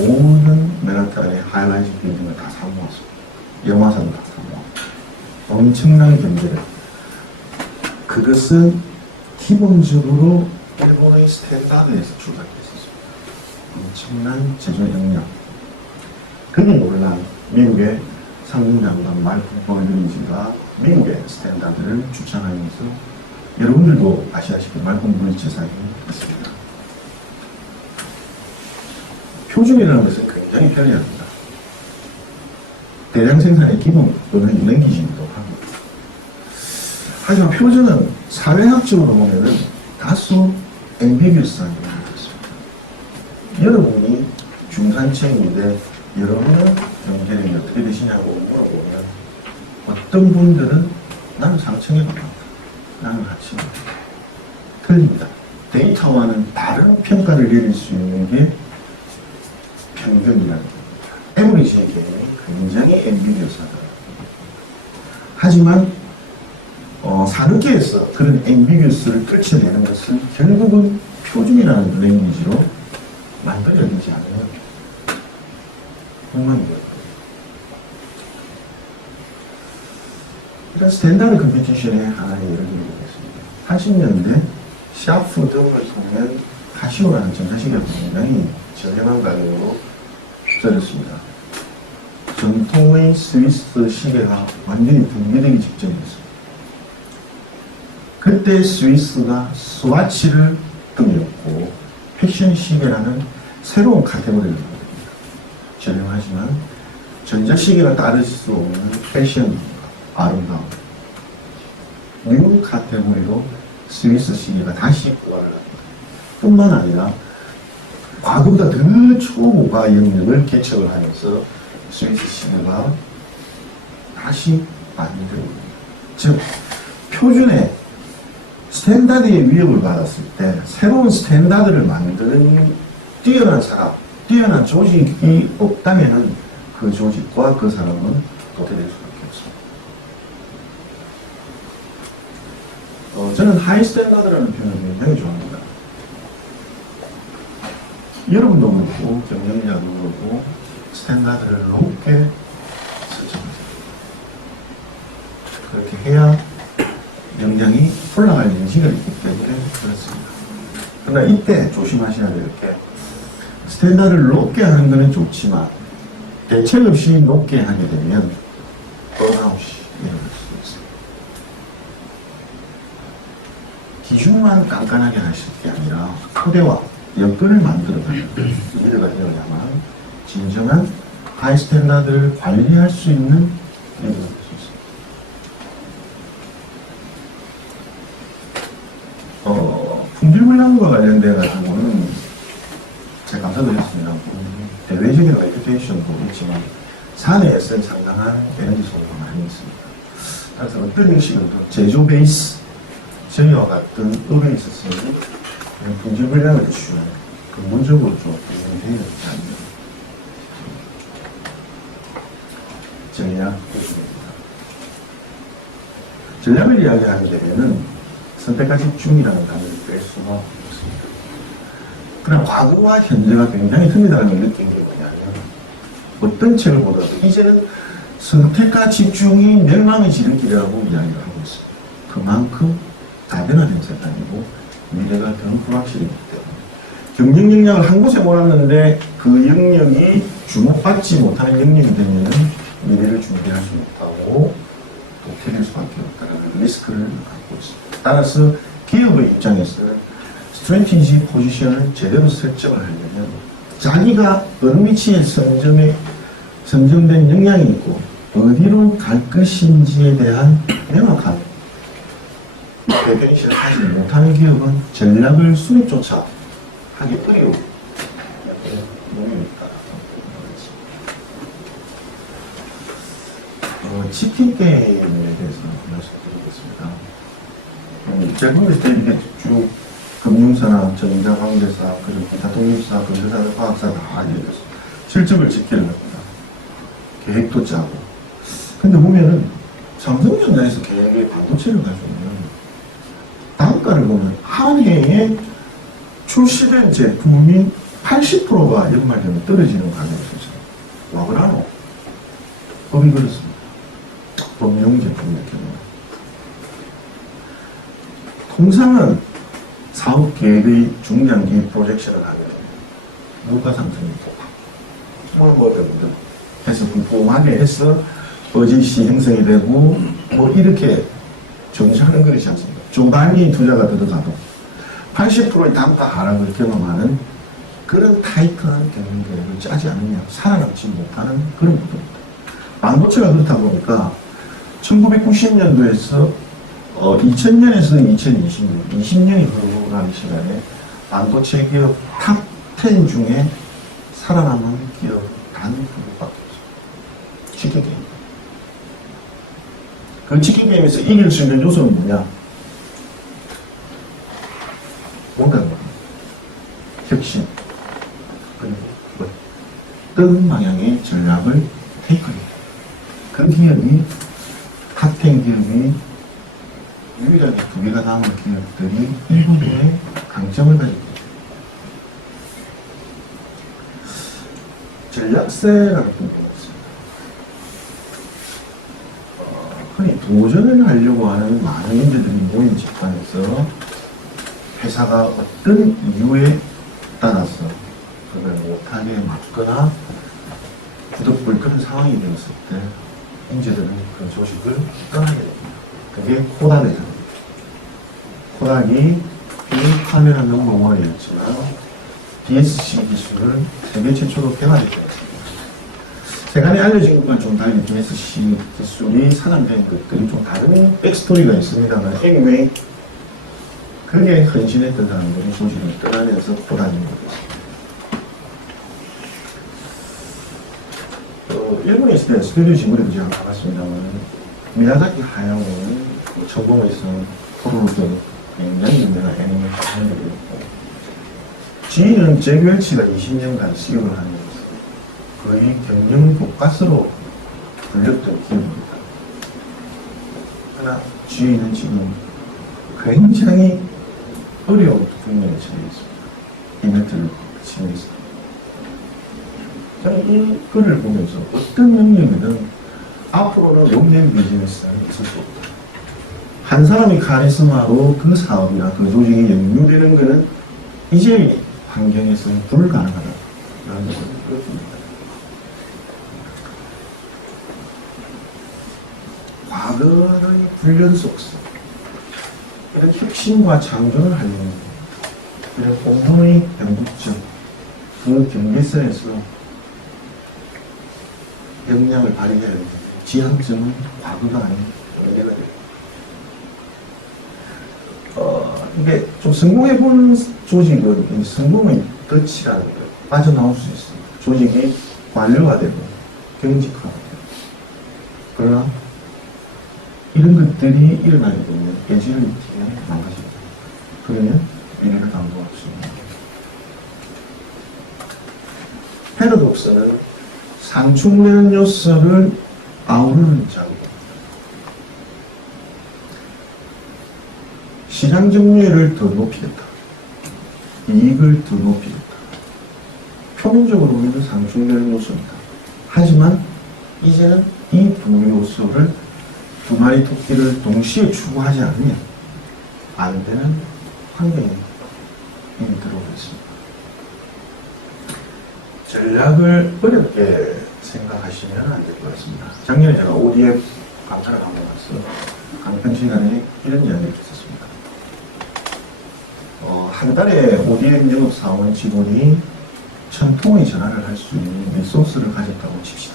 모든 맨하탄의 하이라이트 빌딩을 다 사모았어요. 영화사도 다 사모았어요. 엄청난 경제력. 그것은 기본적으로 일본의 스탠다드에서 출발했었습니다. 엄청난 제조 역량. 그게 놀란 미국의 상무장관 말콤 버들리지가 미국의 스탠다드를 추천하면서 여러분들도 아시다시피 말콤 브리지사이 있습니다. 표준이라는 것은 굉장히 편리합니다. 대량 생산의 기본 또는 넘기지도 하고. 하지만 표준은 사회학적으로 보면은 다소 앰비비어스한 경우가 있습니다. 여러분이 중산층인데 여러분은 경제력이 어떻게 되시냐고 물어보면 어떤 분들은 나는 상층에 가깝다. 나는 같이 틀립니다. 데이터와는 다른 평가를 내릴 수 있는 게 평균이라는 겁니다. 에버리지의 개념이 굉장히 앰비비어스하다. 하지만 산업계에서 그런 앰비비어스를 떨쳐내는 것은 결국은 표준이라는 랭귀지로 만들어지지 않는 공간이거든요. 이런 스탠다드 컴피티션의 하나의 예를 들어보겠습니다. 80년대 샤프 등을 통해 카시오라는 전자시계가 굉장히 저렴한 가격으로 떨어졌습니다. 전통의 스위스 시계가 완전히 붕괴되기 직전이었습니다. 그때 스위스가 스와치를 등렸고 패션 시계라는 새로운 카테고리를 만듭니다. 저렴하지만 전자시계가 따를 수 없는 패션, 아름다움. 뉴 카테고리로 스위스 시계가 다시 부활을 합니다. 뿐만 아니라 과거보다 더 초고가 영역을 개척을 하면서 스위스 시계가 다시 만들어집니다. 즉, 표준의 스탠다드의 위협을 받았을 때 새로운 스탠다드를 만드는 뛰어난 사람, 뛰어난 조직이 없다면 그 조직과 그 사람은 도태될 수밖에 없어요. 저는 하이 스탠다드라는 표현을 굉장히 좋아합니다. 여러분도 그렇고 경영자도 그렇고 스탠다드를 높게 설정하세요. 그렇게 해야 역량이 올라갈 여지가 있기 때문에 그렇습니다. 그러나 이때 조심하셔야 될 게 스탠다드를 높게 하는 것은 좋지만 대책 없이 높게 하게 되면 번아웃이 일어날 수 있습니다. 기준만 깐깐하게 하실 게 아니라 토대와 여건을 만들어가는 리더가 되어야만 진정한 하이 스탠다드를 관리할 수 있는 리더가 될 수 있습니다. 품질불량과 관련돼 가지고는 제가 감사드렸습니다. 대외적인 레퓨테이션도 있지만 사내에서는 상당한 에너지 소모가 많이 있습니다. 그래서 어떤 식으로 제조 베이스 저희와 같은 업에 있어서는 품질불량을 이슈는 근본적으로 좀 진행되어 있지 않는 전략입니다. 전략을 이야기하게 되면은 선택과 집중이라는 단어를 뺄 수가 없습니다. 그러나 과거와 현재가 굉장히 틀리다는 걸 느낀 게 뭐냐면 어떤 책을 보더라도 이제는 선택과 집중이 멸망의 지름길이라고 이야기를 하고 있습니다. 그만큼 다변화된 세상이고 미래가 더 불확실하기 때문에 경쟁 역량을 한 곳에 몰았는데 그 영역이 주목받지 못하는 영역이 되면 미래를 준비할 수 없다고 도태될 수밖에 없다는 리스크를 갖고 있습니다. 따라서 기업의 입장에서는 스트레티지 포지션을 제대로 설정을 하려면 자기가 어느 위치에 선점된 역량이 있고 어디로 갈 것인지에 대한 명확한 대변신을 하지 못하는 기업은 전략을 수립조차 하기 어려운 문제가 있다. 치킨 게임에 대해서 말씀드리겠습니다. 제가 봤을 때 이렇게 쭉 금융사나 전자 관계사, 그리고 기타 독립사, 건설사, 과학사 다 알려져서 실적을 지키려고 합니다. 계획도 짜고. 근데 보면은 삼성전자에서 계획의 반도체를 가져오면 단가를 보면 한 해에 출시된 제품이 80%가 연말되면 떨어지는 가격이 있어요. 와 그러노? 법이 그렇습니다. 법용 제품의 경우. 통상은 사업 계획의 중장기 프로젝션을 하면 물가 상승이 뭐 해서 꼼꼼하게 해서 버짓이 형성이 되고 뭐 이렇게 정시하는 것이지 않습니까? 조단위 투자가 들어가도 80%의 단가 하락을 경험하는 그런 타이트한 경영 계획을 짜지 않으면 살아남지 못하는 그런 구조입니다. 반도체가 그렇다 보니까 1990년도에서 2000년에서 2020년, 20년이 흐르는 시간에 반도체 기업 탑 10 중에 살아남은 기업 단 두개밖에 없어요. 치킨 게임. 그 치킨 게임에서 이길 수 있는 요소는 뭐냐? 뭔가 혁신. 그리고 어떤 방향의 전략을 테이크해야 그 기업이 탑 10 기업이 유일하게 두 개가 남은 기업들이 일본의 강점을 가지고 있습니다. 전략세라는 부분이 있습니다. 흔히 도전을 하려고 하는 많은 인재들이 모인 집단에서 회사가 어떤 이유에 따라서 그걸 못하게 막거나 부득불 그런 상황이 되었을 때 인재들은 그 조직을 떠나게 됩니다. 그게 코닥이잖아요. 코닥이 카메라 넘버원이었지만 DSC 기술을 세계 최초로 개발했습니다. 세간에 알려진 것과 좀 달리 DSC 기술이 산업된 것들이 좀 다른 백스토리가 있습니다만 anyway 그게 헌신했던 사람들이 조직을 떠나면서 코닥인 거겠습니다. 일본에 있을 때 스튜디오 지구에도 제가 가봤습니다만 미야자키 하야오는 천공에서 토르도 굉장히 유명한 애니메이션 감독이었고 지인은 재규일치가 20년간 수업을 하면서 거의 경영 교과서로 불렸던 기업입니다. 그러나 지인은 지금 굉장히 어려운 국면에 처해 있습니다. 이벤트를 진행해서. 저는 이 글을 보면서 어떤 영역이든 앞으로는 용된 비즈니스는 있을 수 없다. 한 사람이 카리스마로 그 사업이나 그 조직이 연결되는 것은 이제 이 환경에서는 불가능하다. 라는 것을 그렇습니다. 과거의 훈련 속에서 이런 혁신과 창조를 하려는 이런 공동의 연구점, 그 경계선에서 역량을 발휘해야 되는 지향점은 과거가 아닌 미래가 됩니다. 이게 좀 성공해본 조직은 성공의 덫이라는 걸 빠져나올 수 있습니다. 조직이 관료화되고 경직화되고. 그러나 이런 것들이 일어나게 되면 예지를 익히면 망가집니다. 그러면 미래가 담보할 수 있습니다. 패러독스는 상충되는 요소를 아우르는 작업. 시장 점유율을 더 높이겠다. 이익을 더 높이겠다. 표면적으로 보면 상충되는 요소입니다. 하지만 이제는 이 두 요소를 두 마리 토끼를 동시에 추구하지 않으면 안 되는 환경에 이미 들어오겠습니다. 전략을 어렵게 생각하시면 안 될 것 같습니다. 작년에 제가 ODF 강좌를 한번 가서 강편 시간에 이런 이야기를 했었습니다. 한 달에 ODM 영업사원 직원이 1000통의 전화를 할 수 있는 리소스를 가졌다고 칩시다.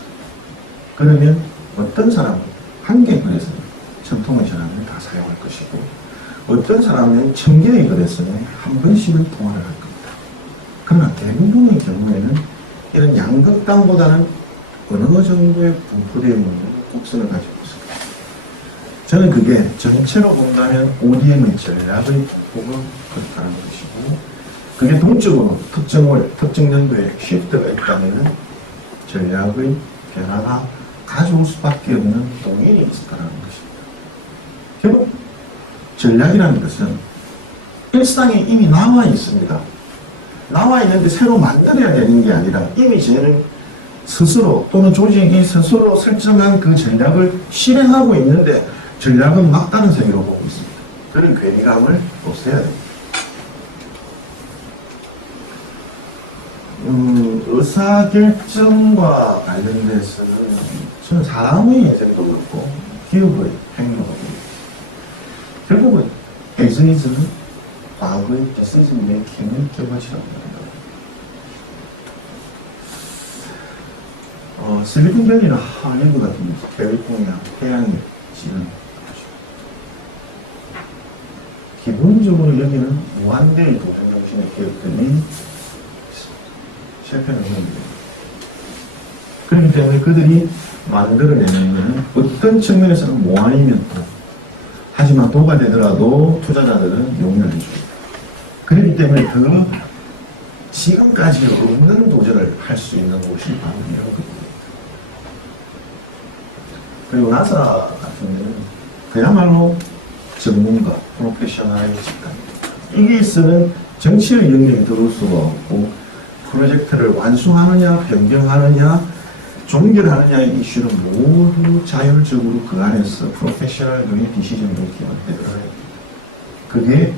그러면 어떤 사람은 한 개의 글에서는 1000통의 전화를 다 사용할 것이고, 어떤 사람은 1000개의 글에서는 한 번씩은 통화를 할 겁니다. 그러나 대부분의 경우에는 이런 양극단보다는 어느 정도의 분포되어 있는 곡선을 가지고 있습니다. 저는 그게 전체로 본다면 ODM의 전략의 분포가 그렇다는 것이고, 그게 동적으로 특정 연도에 시프트가 있다면 전략의 변화가 가져올 수밖에 없는 동일이 있었다는 것입니다. 결국 전략이라는 것은 일상에 이미 나와 있습니다. 나와 있는데 새로 만들어야 되는 게 아니라 이미 저는 스스로 또는 조직이 스스로 설정한 그 전략을 실행하고 있는데 전략은 막다른 세계로 보고 있습니다. 그런 괴리감을 없애야 됩니다. 의사결정과 관련돼서는 저는 사람의 인생도 그렇고 기업의 행동도 그렇고 결국은 에이즈니즘은 과거의 디시전 메이킹의 결과치라고 합니다. 실리콘밸리나 할리우드 같은 캘리포니아 태양의 지는 기본적으로 여기는 무한대의 도전 정신의 기업들이 실패를 합니다. 그렇기 때문에 그들이 만들어내는 어떤 측면에서는 모아이면 또, 하지만 도가 되더라도 투자자들은 용인을 해줍니다. 그렇기 때문에 그 지금까지 없는 도전을 할 수 있는 곳이 바로 이런 겁니다. 그리고 나사 같은 경우는 그야말로 전문가, 프로페셔널의 집단입니다. 이게 있으면 정치의 영역이 들어올 수가 없고, 프로젝트를 완수하느냐, 변경하느냐, 종결하느냐의 이슈는 모두 자율적으로 그 안에서 프로페셔널의 디시전 메이킹을 해들어야 됩니다. 그게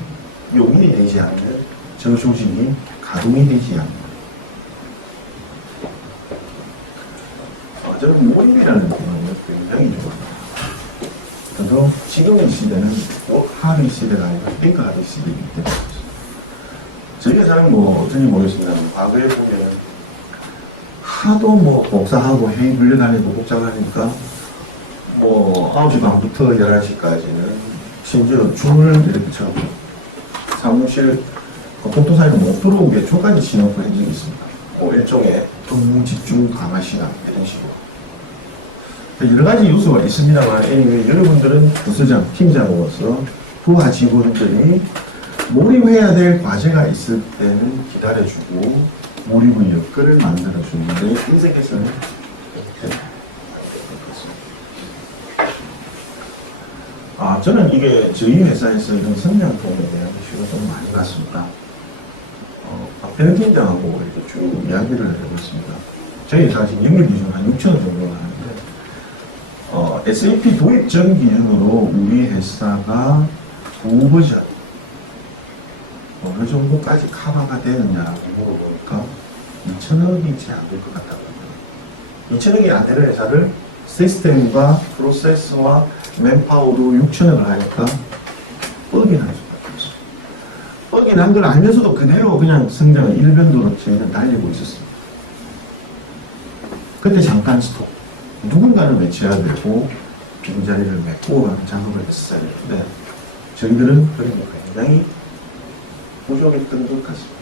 용인이 되지 않으면 저 조직이 가동이 되지 않습니다. 저는 모임이라는 경우는 굉장히 좋아합니다. 저도 지금의 시대는 워크하는 시대가 아니라 띵크하는 시대이기 때문에 저희가 잘 어쩐지 모르겠습니다. 과거에 보면 하도 복사하고 회의 불려다니고 복잡하니까 9시 반부터 11시까지는 심지어 줌을 이렇게 차고 사무실 공통사에는 못 들어오게 줄까지 신호를 한 적이 있습니다. 일종의 집중 강화 시간 이런 식으로. 여러 가지 요소가 있습니다만, 여러분들은 부서장, 팀장으로서 부하 직원들이 몰입해야 될 과제가 있을 때는 기다려주고 몰입의 여건을 만들어주는데 인생에서는 이렇게 저는 이게 저희 회사에서 이런 성장통에 대한 이슈가 좀 많이 봤습니다. 박대현 팀장하고 이렇게 쭉 이야기를 해보고 있습니다. 저희 회사가 지금 영업 비중 한 6천 원 정도 하는데, SAP 도입 전 기준으로 우리 회사가 9버전 어느 정도까지 커버가 되느냐라고 물어보니까 2천억이 채 안 될 것 같다고요. 2천억이 안 되는 회사를 시스템과 프로세스와 맨파워로 6천억을 하니까 뻑이 날 수밖에 없어요. 뻑이 난 걸 알면서도 그대로 그냥 성장을 일변도로 저희는 달리고 있었습니다. 그때 잠깐 스톱. 누군가를 매쳐야 되고 빈자리를 메꾸고 가는 작업을 했어야 되는데 저희들은 그런 게 굉장히 부족했던 것 같습니다.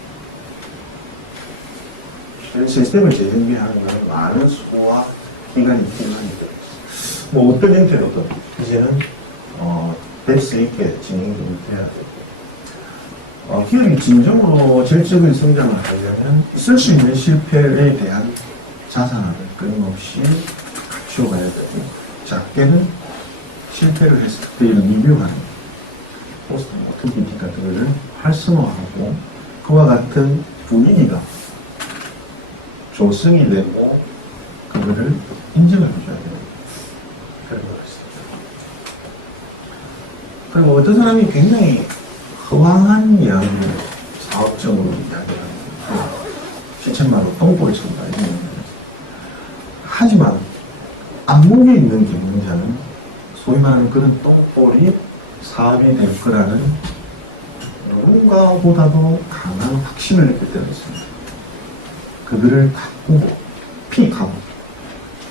시스템을 재정비하는 것은 많은 수고와 기간이 필요합니다. 뭐 어떤 형태로든 이제는 될 수 있게 진행이 돼야 되고 기업이 진정으로 질적인 성장을 하려면 있을 수 있는 실패에 대한 자산을 끊임없이 갖추어가야 되고 작게는 실패를 했을 때 이런 리뷰하는 포스트 모티비티 같은 것을 활성화하고 그와 같은 분위기가 조성이 되고 그거를 인정을 해줘야 돼요. 그런 거 있습니다. 그리고 어떤 사람이 굉장히 허황한 이야기를 사업적으로 이야기를 하는 실천말로 똥꼬를 친다 이런 얘기를 하지만 안목에 있는 경영자는 소위 말하는 그런 똥볼이 사업이 될 거라는 누군가보다도 강한 확신을 느낄 때가 있습니다. 그들을 바꾸고 픽하고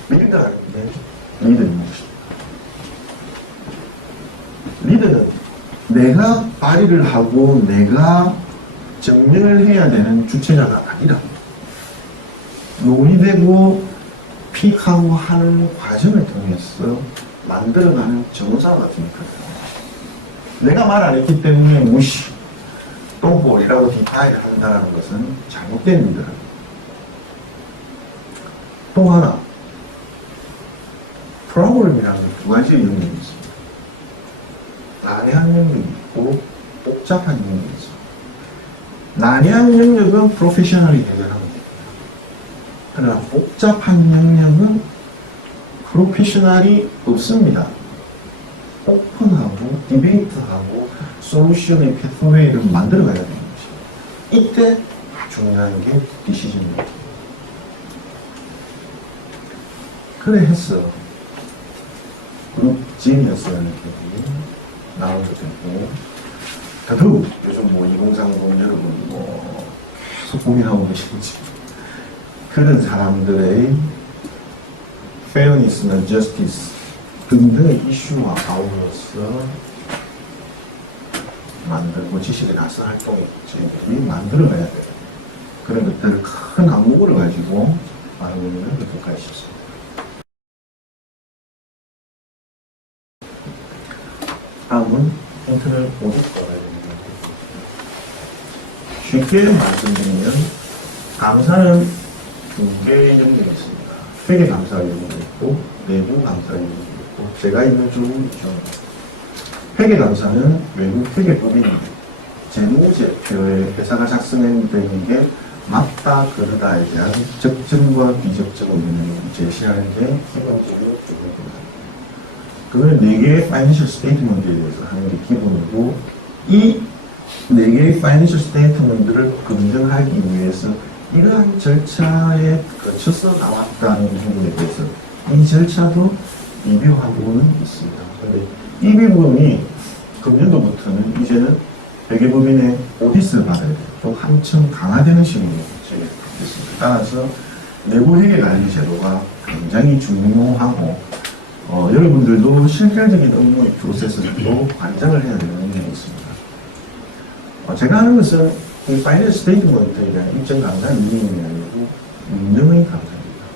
리드하는 게 리더인 것입니다. 리더는 내가 발의를 하고 내가 정리를 해야 되는 주체자가 아니라 논의되고 픽하고 하는 과정을 통해서 만들어가는 정사 같은 역할입니다. 내가 말 안 했기 때문에 무시, 똥볼이라고 디파일을 한다는 것은 잘못된 일입니다. 또 하나, 프로그램이라는 두 가지의 영역이 있습니다. 난해한 영역이 있고 복잡한 영역이 있습니다. 난해한 영역은 프로페셔널이 해결하면 됩니다. 그러나 복잡한 영역은 프로페셔널이 없습니다. 오픈하고 디베이트하고 솔루션의 패스웨이를 만들어가야 되는 것입니다. 이때 중요한 게 디시전 메이킹. 그래 해서 그룹 지니어스라는 기업이 나오게 되고 더더욱 요즘 뭐 2030 여러분 뭐 계속 고민하고 계시는지 그런 사람들의 페어니스나 저스티스 등등의 이슈와 아우러서 만들고 지식에 나서 활동을 저희들이 만들어가야 돼요. 그런 것들을 큰 안목을 가지고 하는 것은 그렇게까지 싶습니다. 다음은 인터넷 오디터가 됩니다. 쉽게 말씀드리면 강사는 두 개의 영역이 있습니다. 회계 강사 영역이 있고 내부 강사 영역이 있고 제가 있는 쪽은 회계 강사는 외국 회계법인입니다. 재무제표에 회사가 작성된 게 맞다 그르다에 대한 적정과 비적정 의견을 제시하는 게 기본적으로 중요합니다. 그걸 4개의 파이낸셜 스테이트먼트에 대해서 하는 게 기본이고 이 4개의 파이낸셜 스테이트먼트를 검증하기 위해서 이러한 절차에 거쳐서 나왔다는 부분에 대해서 이 절차도 리뷰하고는 있습니다. 그런데 이 부분이 금년도부터는 이제는 회계법인의 오디스를 받아야 돼요. 또 한층 강화되는 식으로 진행됐습니다. 따라서 내부 회계 관리 제도가 굉장히 중요하고 여러분들도 실질적인 업무의 프로세스도 관장을 해야 되는 의무가 있습니다. 제가 하는 것은 이 파이낸스 스테이트먼트에 대한 입증 강사 이름이 아니고 운영의 강사입니다.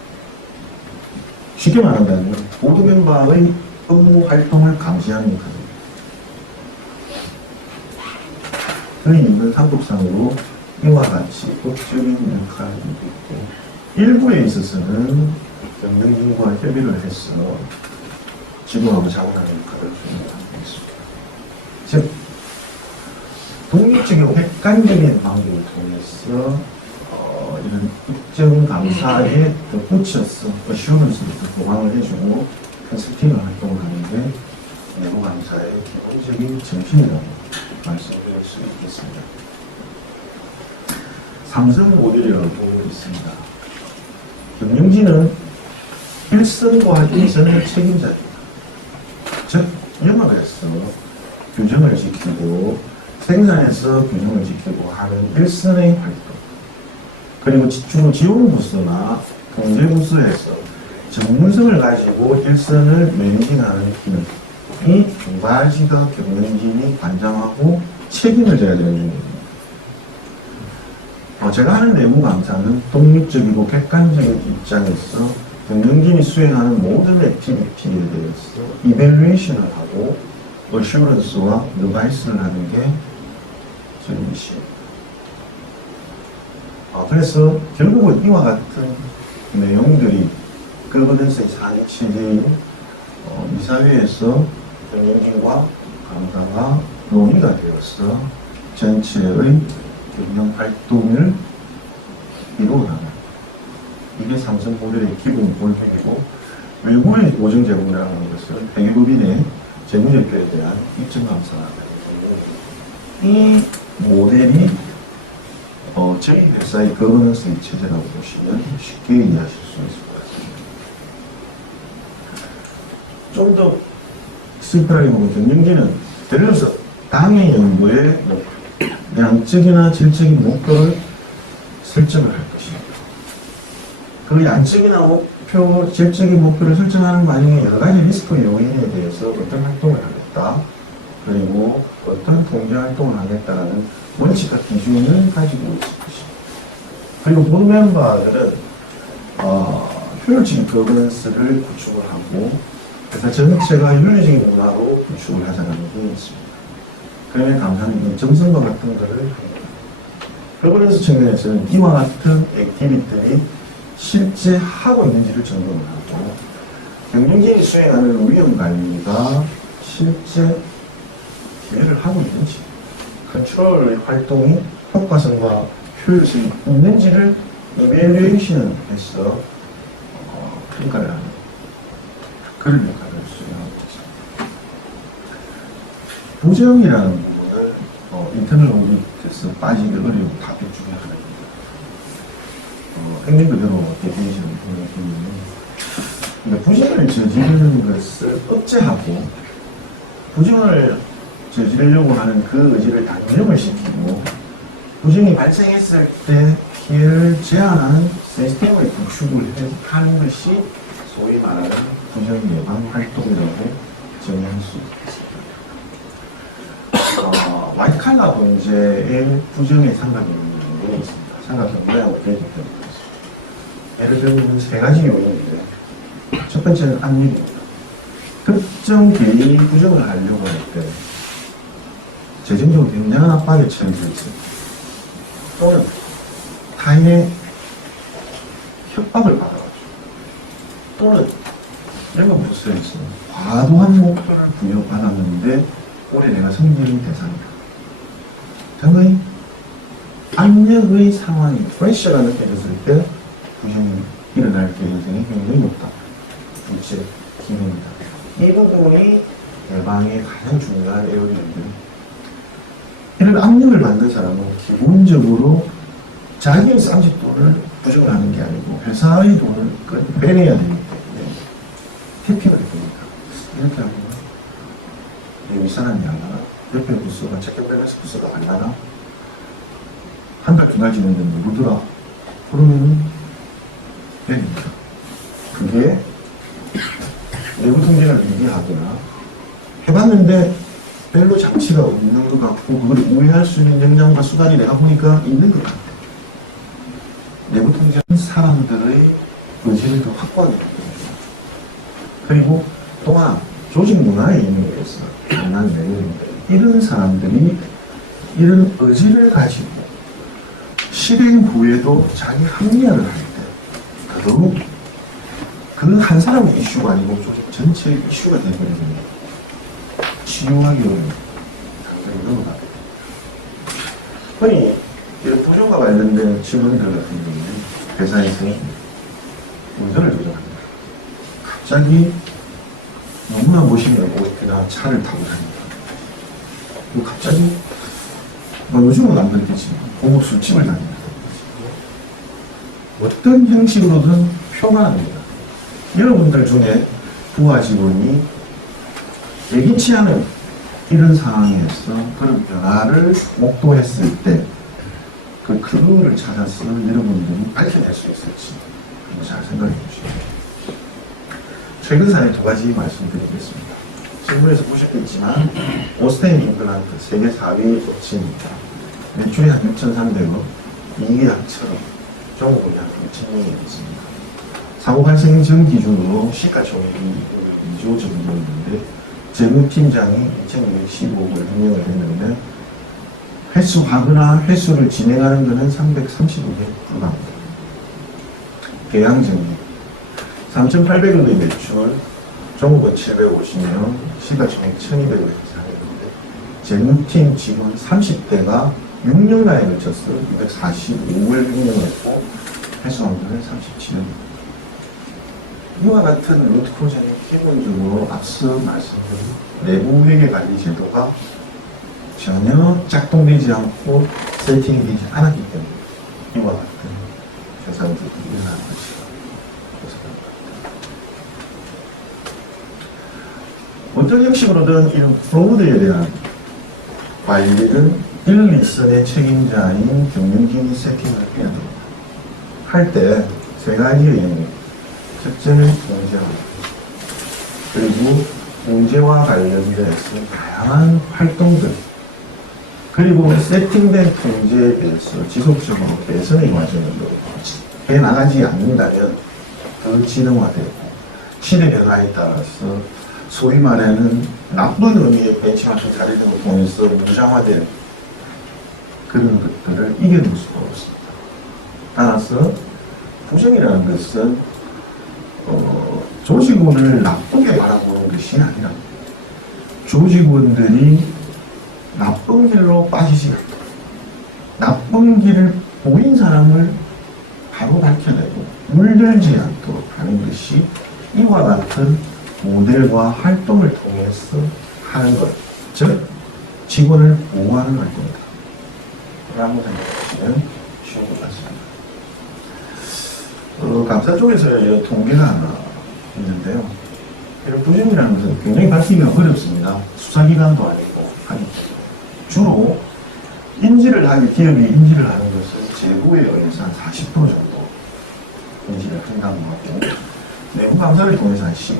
쉽게 말한다면 보드 멤버의 업무 활동을 감시하는 역할입니다. 있는 한국상으로 이와 같이 법적인 역할이 있고, 일부에 있어서는 경영진과 협의를 해서 지도하고 자문하는 역할을 수행하고 있습니다. 즉, 독립적이고 객관적인 방법을 통해서 이런 국정감사에 덧붙여서 어슈런스를 보강을 해주고 컨설팅 활동을 하는데 내부감사의 기본적인 정신이라고 말씀드릴 수 있겠습니다. 삼성 모델이라고 있습니다. 경영진은 일선과 일선의 책임자입니다. 즉, 영업에서 규정을 지키고 생산에서 균형을 지키고 하는 일선의 활동, 그리고 주로 지원부서나 경제부서에서 전문성을 가지고 일선을 매니징하는 기능, 이 두 가지가 경영진이 관장하고 책임을 져야 되는 중입니다. 제가 하는 내부감사는 독립적이고 객관적인 입장에서 경영진이 수행하는 모든 액티비티에 대해서 이밸루에이션을 하고 어슈런스와 어드바이스를 하는 게 저희 미션입니다. 그래서 결국은 이와 같은 내용들이 거버넌스의 산익 체제인 이사회에서 경영진과 감사가 논의가 되어서 전체의 경영 활동을 이루어가는, 이게 삼성 모델의 기본 골격이고, 외부의 보증 제공이라는 것은 회계법인의 재무제표에 대한 입증감사가 되는, 이 모델이 저희 회사의 거버넌스의 체제라고 보시면 쉽게 이해하실 수 있을 것 같습니다. 좀 더 심플하게 보면 경영진은 예를 들어서 당의 연구에 양적이나 질적인 목표를 설정을 할 것입니다. 그 양적이나 목표, 질적인 목표를 설정하는 과정에 여러 가지 리스크 요인에 대해서 어떤 활동을 하겠다, 그리고 어떤 통제 활동을 하겠다라는 원칙과 기준을 가지고 있을 것입니다. 그리고 보드 멤버들은 효율적인 거버넌스를 구축을 하고 회사 전체가 윤리적인 문화로 구축을 하자는 게 있습니다. 그에 감사는 정성과 같은 것을 합니다. 거버넌스 측면에서는 이와 같은 액티비티들이 실제 하고 있는지를 점검을 하고, 경영진이 수행하는 위험관리가 실제 기회를 하고 있는지, 컨트롤 활동이 효과성과 효율성이 있는지를 이밸루에이션 해서 평가를 하는 그런 역할을 수행하고 있습니다. 부정이라는 부분을 인터널 오디트에서 빠지기 어려운 타격 중에 하나입니다. 행동 그대로 데피니션을 보면 부정을 저지르는 것을 억제하고 부정을 저지르려고 하는 그 의지를 단념을 시키고 부정이 발생했을 때 피해를 제한하는 시스템을 구축을 하는 것이 소위 말하는 부정 예방 활동이라고 정의할 수 있습니다. 화이트 칼라 범죄의 부정에 삼각 요인이 있습니다. 삼각 경우라고 되어있습니다. 예를 들면 세 가지 요인인데, 첫 번째는 압력입니다. 특정 개인이 부정을 하려고 할 때 재정적으로 굉장한 압박에 처해져 있습니다. 또는 타인의 협박을 받아가지고, 또는 일본 부서에서 과도한 목표를 부여받았는데 올해 내가 승진의 대상이다. 정말 압력의 상황이 프레셔가 느껴졌을 때 부정이 일어날 가능성이 굉장히 높다. 둘째, 기능이다. 이 부분이 예방의 가장 중요한 에어리어인데, 이런 압력을 받는 사람은 기본적으로 자기의 쌈짓돈을 부정을 하는 게 아니고 회사의 돈을 빼내야 되기 때문에 태핑을 해줍니다. 이렇게 하면 이 사람이 안 나나? 옆에 부서가, 체크 밸런스 부서가 안 나나? 한 달, 두 달 지는데 누구더라? 그러면은 됩니다. 그게 내부 통제를 얘기하거나 해봤는데 별로 장치가 없는 것 같고 그걸 우회할 수 있는 역량과 수단이 내가 보니까 있는 것 같아. 내부 통제하는 사람들의 의지를 더 확보하게 됩니다. 그리고 또한 조직 문화에 있는 것에서 만난 내용인데, 이런 사람들이 이런 의지를 가지고 실행 후에도 자기 합리화를 할 때 더더욱 그 한 사람의 이슈가 아니고 조직 전체의 이슈가 되버리는 치유하기 어려운 장면이 넘어가게 됩니다. 흔히 이런 부조가 관련된 직원들 같은 경우는 회사에서 운전을 조절합니다. 갑자기 너무나 멋있는 옷이나 차를 타고 다닙니다. 그리고 갑자기 요즘은 안 그렇겠지만 고급 술집을 다닙니다. 어떤 형식으로든 표현합니다. 여러분들 중에 부하 직원이 예기치 않은 이런 상황에서 그런 변화를 목도했을 때 그거를 찾아서 여러분들이 밝혀낼 수 있을지 잘 생각해 보시죠. 최근 사례 두 가지 말씀드리겠습니다. 신문에서 보셨겠지만 오스테인 잉글랜드 세계 4위 업체입니다. 매출이 한 6,300억, 이익이 한 1,000억, 종업원이 한 6,000명이 있습니다. 사고 발생 전 기준으로 시가총액이 2조 정도였는데 재무팀장이 2,215억을 행령을 했는데 회수하거나 회수를 진행하는 것은 330억에 불과합니다. 계양정리 3,800억의 매출, 종업원 750명, 시가총액 1,200을 행사했는데 재무팀 직원 30대가 6년간에 걸쳐서 245억을 행령했고 회수한 것은 37억입니다. 이와 같은 루트 프로젝트는 기본적으로 앞서 말씀드린 내부 회계 관리 제도가 전혀 작동되지 않고 세팅이 되지 않았기 때문에 이와 같은 현상들이 일어나는 것이다. 어떤 형식으로든 이런 프로드에 대한 관리는 1, 2선의 책임자인 경영진이 세팅을 해야 됩니다. 할 때 세 가지의 영역, 첫째는 경제화, 그리고 경제와 관련돼서 다양한 활동들, 그리고 세팅된 통제에 대해서 지속적으로 개선의 과정을 해나가지 않는다면 더 진흥화되고 시대 변화에 따라서 소위 말하는 나쁜 의미의 벤치마킹 자료를 통해서 무장화된 그런 것들을 이겨낼 수가 없습니다. 따라서 부정이라는 것은 조직원을 나쁘게 바라보는 것이 아니라 조직원들이 나쁜 길로 빠지지 않도록 나쁜 길을 보인 사람을 바로 밝혀내고 물들지 않도록 하는 것이 이와 같은 모델과 활동을 통해서 하는 것, 즉 직원을 보호하는 활동이다. 라고 생각하시면 쉬운 것 같습니다. 감사 쪽에서 이런 통계가 하나 있는데요. 이런 부정이라는 것은 굉장히 밝히기가 어렵습니다. 수사기관도 아니고 주로 인지를 하는 기업이 인지를 하는 것은 재고에 의해서 한 40% 정도 인지를 한다고 하고 내부 감사를 통해서 한 15%,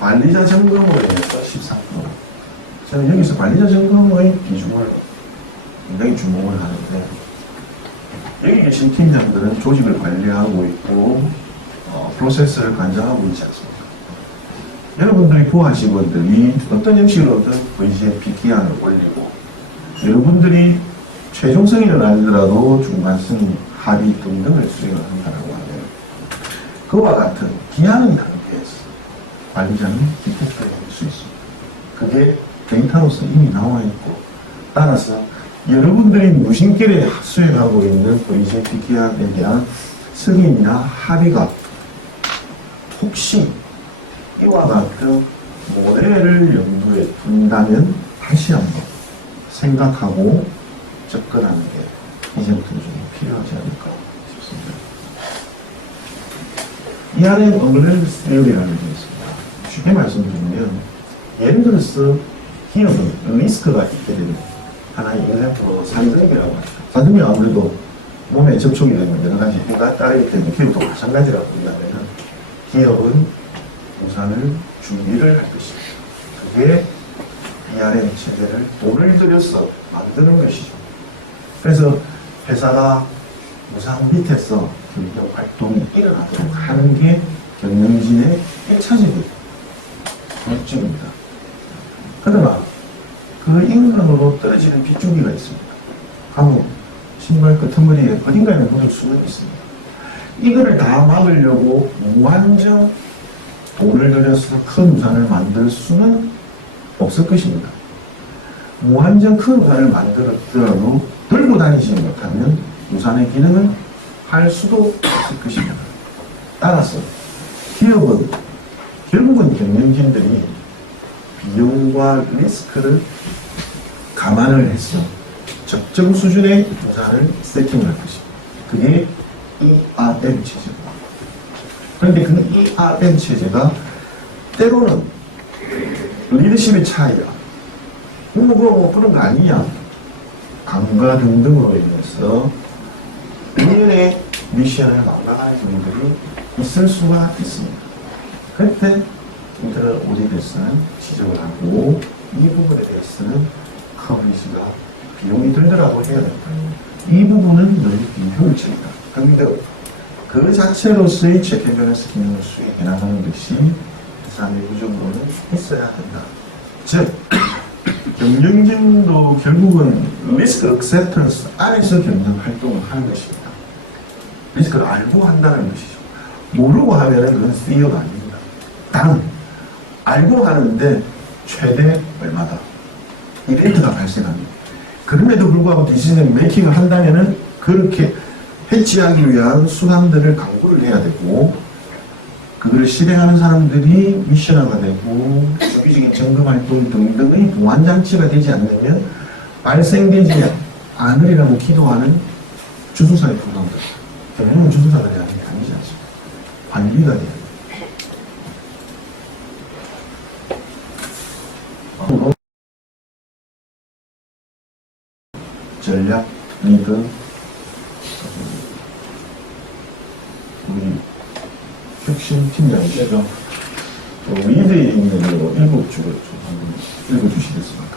관리자 점검으로 인해서 13%. 저는 여기서 관리자 점검의 비중을 굉장히 주목을 하는데 여기 계신 팀장들은 조직을 관리하고 있고 프로세스를 관장하고 있지 않습니까? 여러분들이 부하 직원들이 어떤 형식으로든 VGMP 기한을 올리고 여러분들이 최종 승인을 아니더라도 중간 승인, 합의 등등을 수행을 한다고 하면 그와 같은 기한의 단계에서 관리자는 기폭적일 수 있습니다. 그게 데이터로서 이미 나와 있고 따라서 여러분들이 무심결에 수행하고 있는 VGMP 기한에 대한 승인이나 합의가 혹시 이와 같은 모델을 염두에 둔다면 다시 한번 생각하고 접근하는 게 이제부터 좀 필요하지 않을까 싶습니다. 이 안에 어글레스 테오리라는 게 있습니다. 쉽게 말씀드리면 예를 들어서 기업은 리스크가 있게 됩니다. 하나의 인센트로 산정비라고 하죠. 산정비 아무래도 몸에 접촉이 되면 여러 가지 해가 따르기 때문에 기업도 마찬가지라고 한다면 기업은 우선을 준비를 할 것입니다. 그게 ERM 체제를 돈을 들여서 만드는 것이죠. 그래서 회사가 무상 밑에서 경영 활동이 일어나도록 하는 게 경영진의 1차적인 목적입니다. 그러나 그 정면으로 떨어지는 빗줄기가 있습니다. 하고 신발 끄트머리에 어딘가에 묻을 수는 있습니다. 이거를 다 막으려고 무한정 돈을 들여서 큰 우산을 만들 수는 없을 것입니다. 무한정 큰 우산을 만들었더라도 들고 다니지 못하면 우산의 기능을 할 수도 없을 것입니다. 따라서 기업은 결국은 경영진들이 비용과 리스크를 감안을 해서 적정 수준의 우산을 세팅할 것입니다. 그게 ERM 체제입니다. 그런데 그 ERM 체제가 때로는 리더십의 차이야. 그런 거 아니냐. 강과 등등으로 인해서 일련의 미션을 망각하는 분들이 있을 수가 있습니다. 그때 인터넷 오디에서는 지적을 하고 이 부분에 대해서는 커뮤니티가 비용이 들더라고 해야 된다. 이 부분은 늘 비효율적이다. 그런데 그 자체로서의 체크 밸런스 기능을 수행해 나가는 것이 사람의 구조로는 있어야 한다. 즉 경영진도 결국은 리스크 액셉턴스 안에서 경영 활동을 하는 것입니다. 리스크를 알고 한다는 것이죠. 모르고 하면 그건 CEO가 아닙니다. 단 알고 하는데 최대 얼마다 이벤트가 발생합니다. 그럼에도 불구하고 디시전 메이킹을 한다면은 그렇게 해치하기 위한 수단들을 강구를 해야 되고 그걸 실행하는 사람들이 미션화가 되고 주기적인 점검활동 등등의 보완장치가 되지 않으면 발생되지 않으리라고 기도하는 주소사의 부담들. 경영은 주소사가 되는 게 아니지 않습니까? 관리가 돼야 돼요. 전략, 리더, 우리 혁신 팀장이시죠. 리더에 있는 7줄을 좀 한번 읽어주시겠습니까?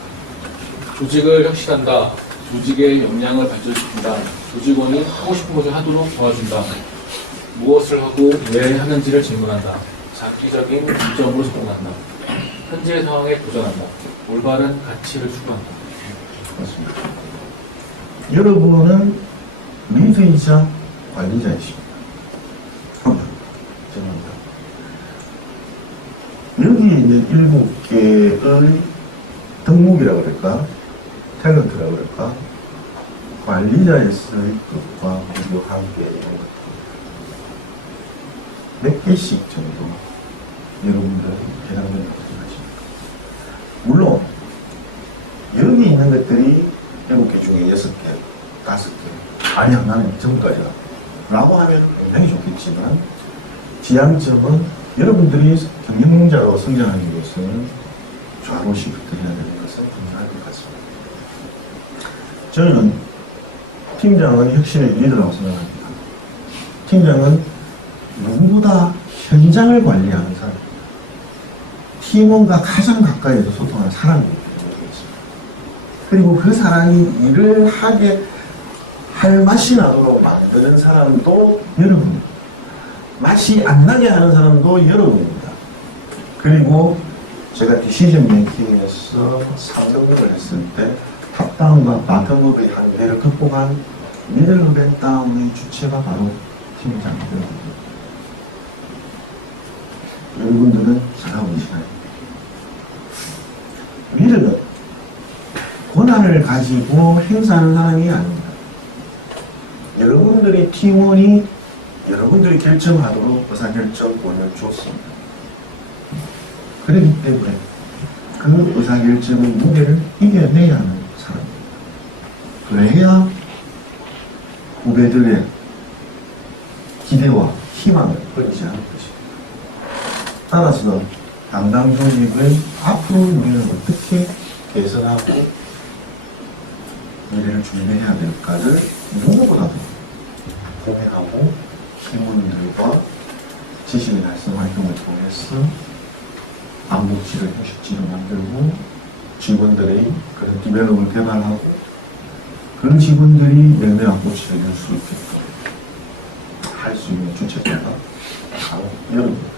조직을 혁신한다. 조직의 역량을 발전시킨다. 조직원이 하고 싶은 것을 하도록 도와준다. 무엇을 하고 왜 하는지를 질문한다. 장기적인 관점으로 접근한다. 현재 상황에 도전한다. 올바른 가치를 추구한다. 맞습니다. 여러분은 리더이자 관리자이십니다. 여기에 있는 7개의 덕목이라고 그럴까? 탤런트라고 그럴까? 관리자에서의 것과 비교한 게 몇 개씩 정도 여러분들 해당되는 것 같습니다. 물론 여기 있는 것들이 7개 중에 6개, 5개 아니야 나는 전까지다 라고 하면 굉장히 좋겠지만 지향점은 여러분들이 경영자로 성장하는 것은 좌로시 붙어야 되는 것은 분명할 것 같습니다. 저는 팀장은 혁신의 리더라고 생각합니다. 팀장은 누구보다 현장을 관리하는 사람, 팀원과 가장 가까이에서 소통하는 사람입니다. 그리고 그 사람이 일을 하게 할 맛이 나도록 만드는 사람도 여러분입니다. 맛이 안 나게 하는 사람도 여러분입니다. 그리고 제가 디시전 메이킹에서 3등급을 했을 때 탑다운과 바텀업의 한계를 극복한 미들업앤 다운의 주체가 바로 팀장입니다. 여러분들은 잘하고 계시나요? 리더는 권한을 가지고 행사하는 사람이 아닙니다. 여러분들의 팀원이 여러분들이 결정하도록 의사결정권을 줬습니다. 그렇기 때문에 그 의사결정의 무게를 이겨내야 하는 사람입니다. 그래야 후배들의 기대와 희망을 버리지 않을 것입니다. 따라서 담당 조직을 앞으로 우리는 어떻게 개선하고 미래를 준비해야 될까를 누구보다도 고민하고 팀원들과 지식의 달성 활동을 통해서 암묵지를 형식지로 만들고 직원들의 그런 디벨롭을 개발하고 그런 직원들이 열매와 꽃을 낼 수 있게끔 할 수 있는 주체자가 바로 여러분입니다.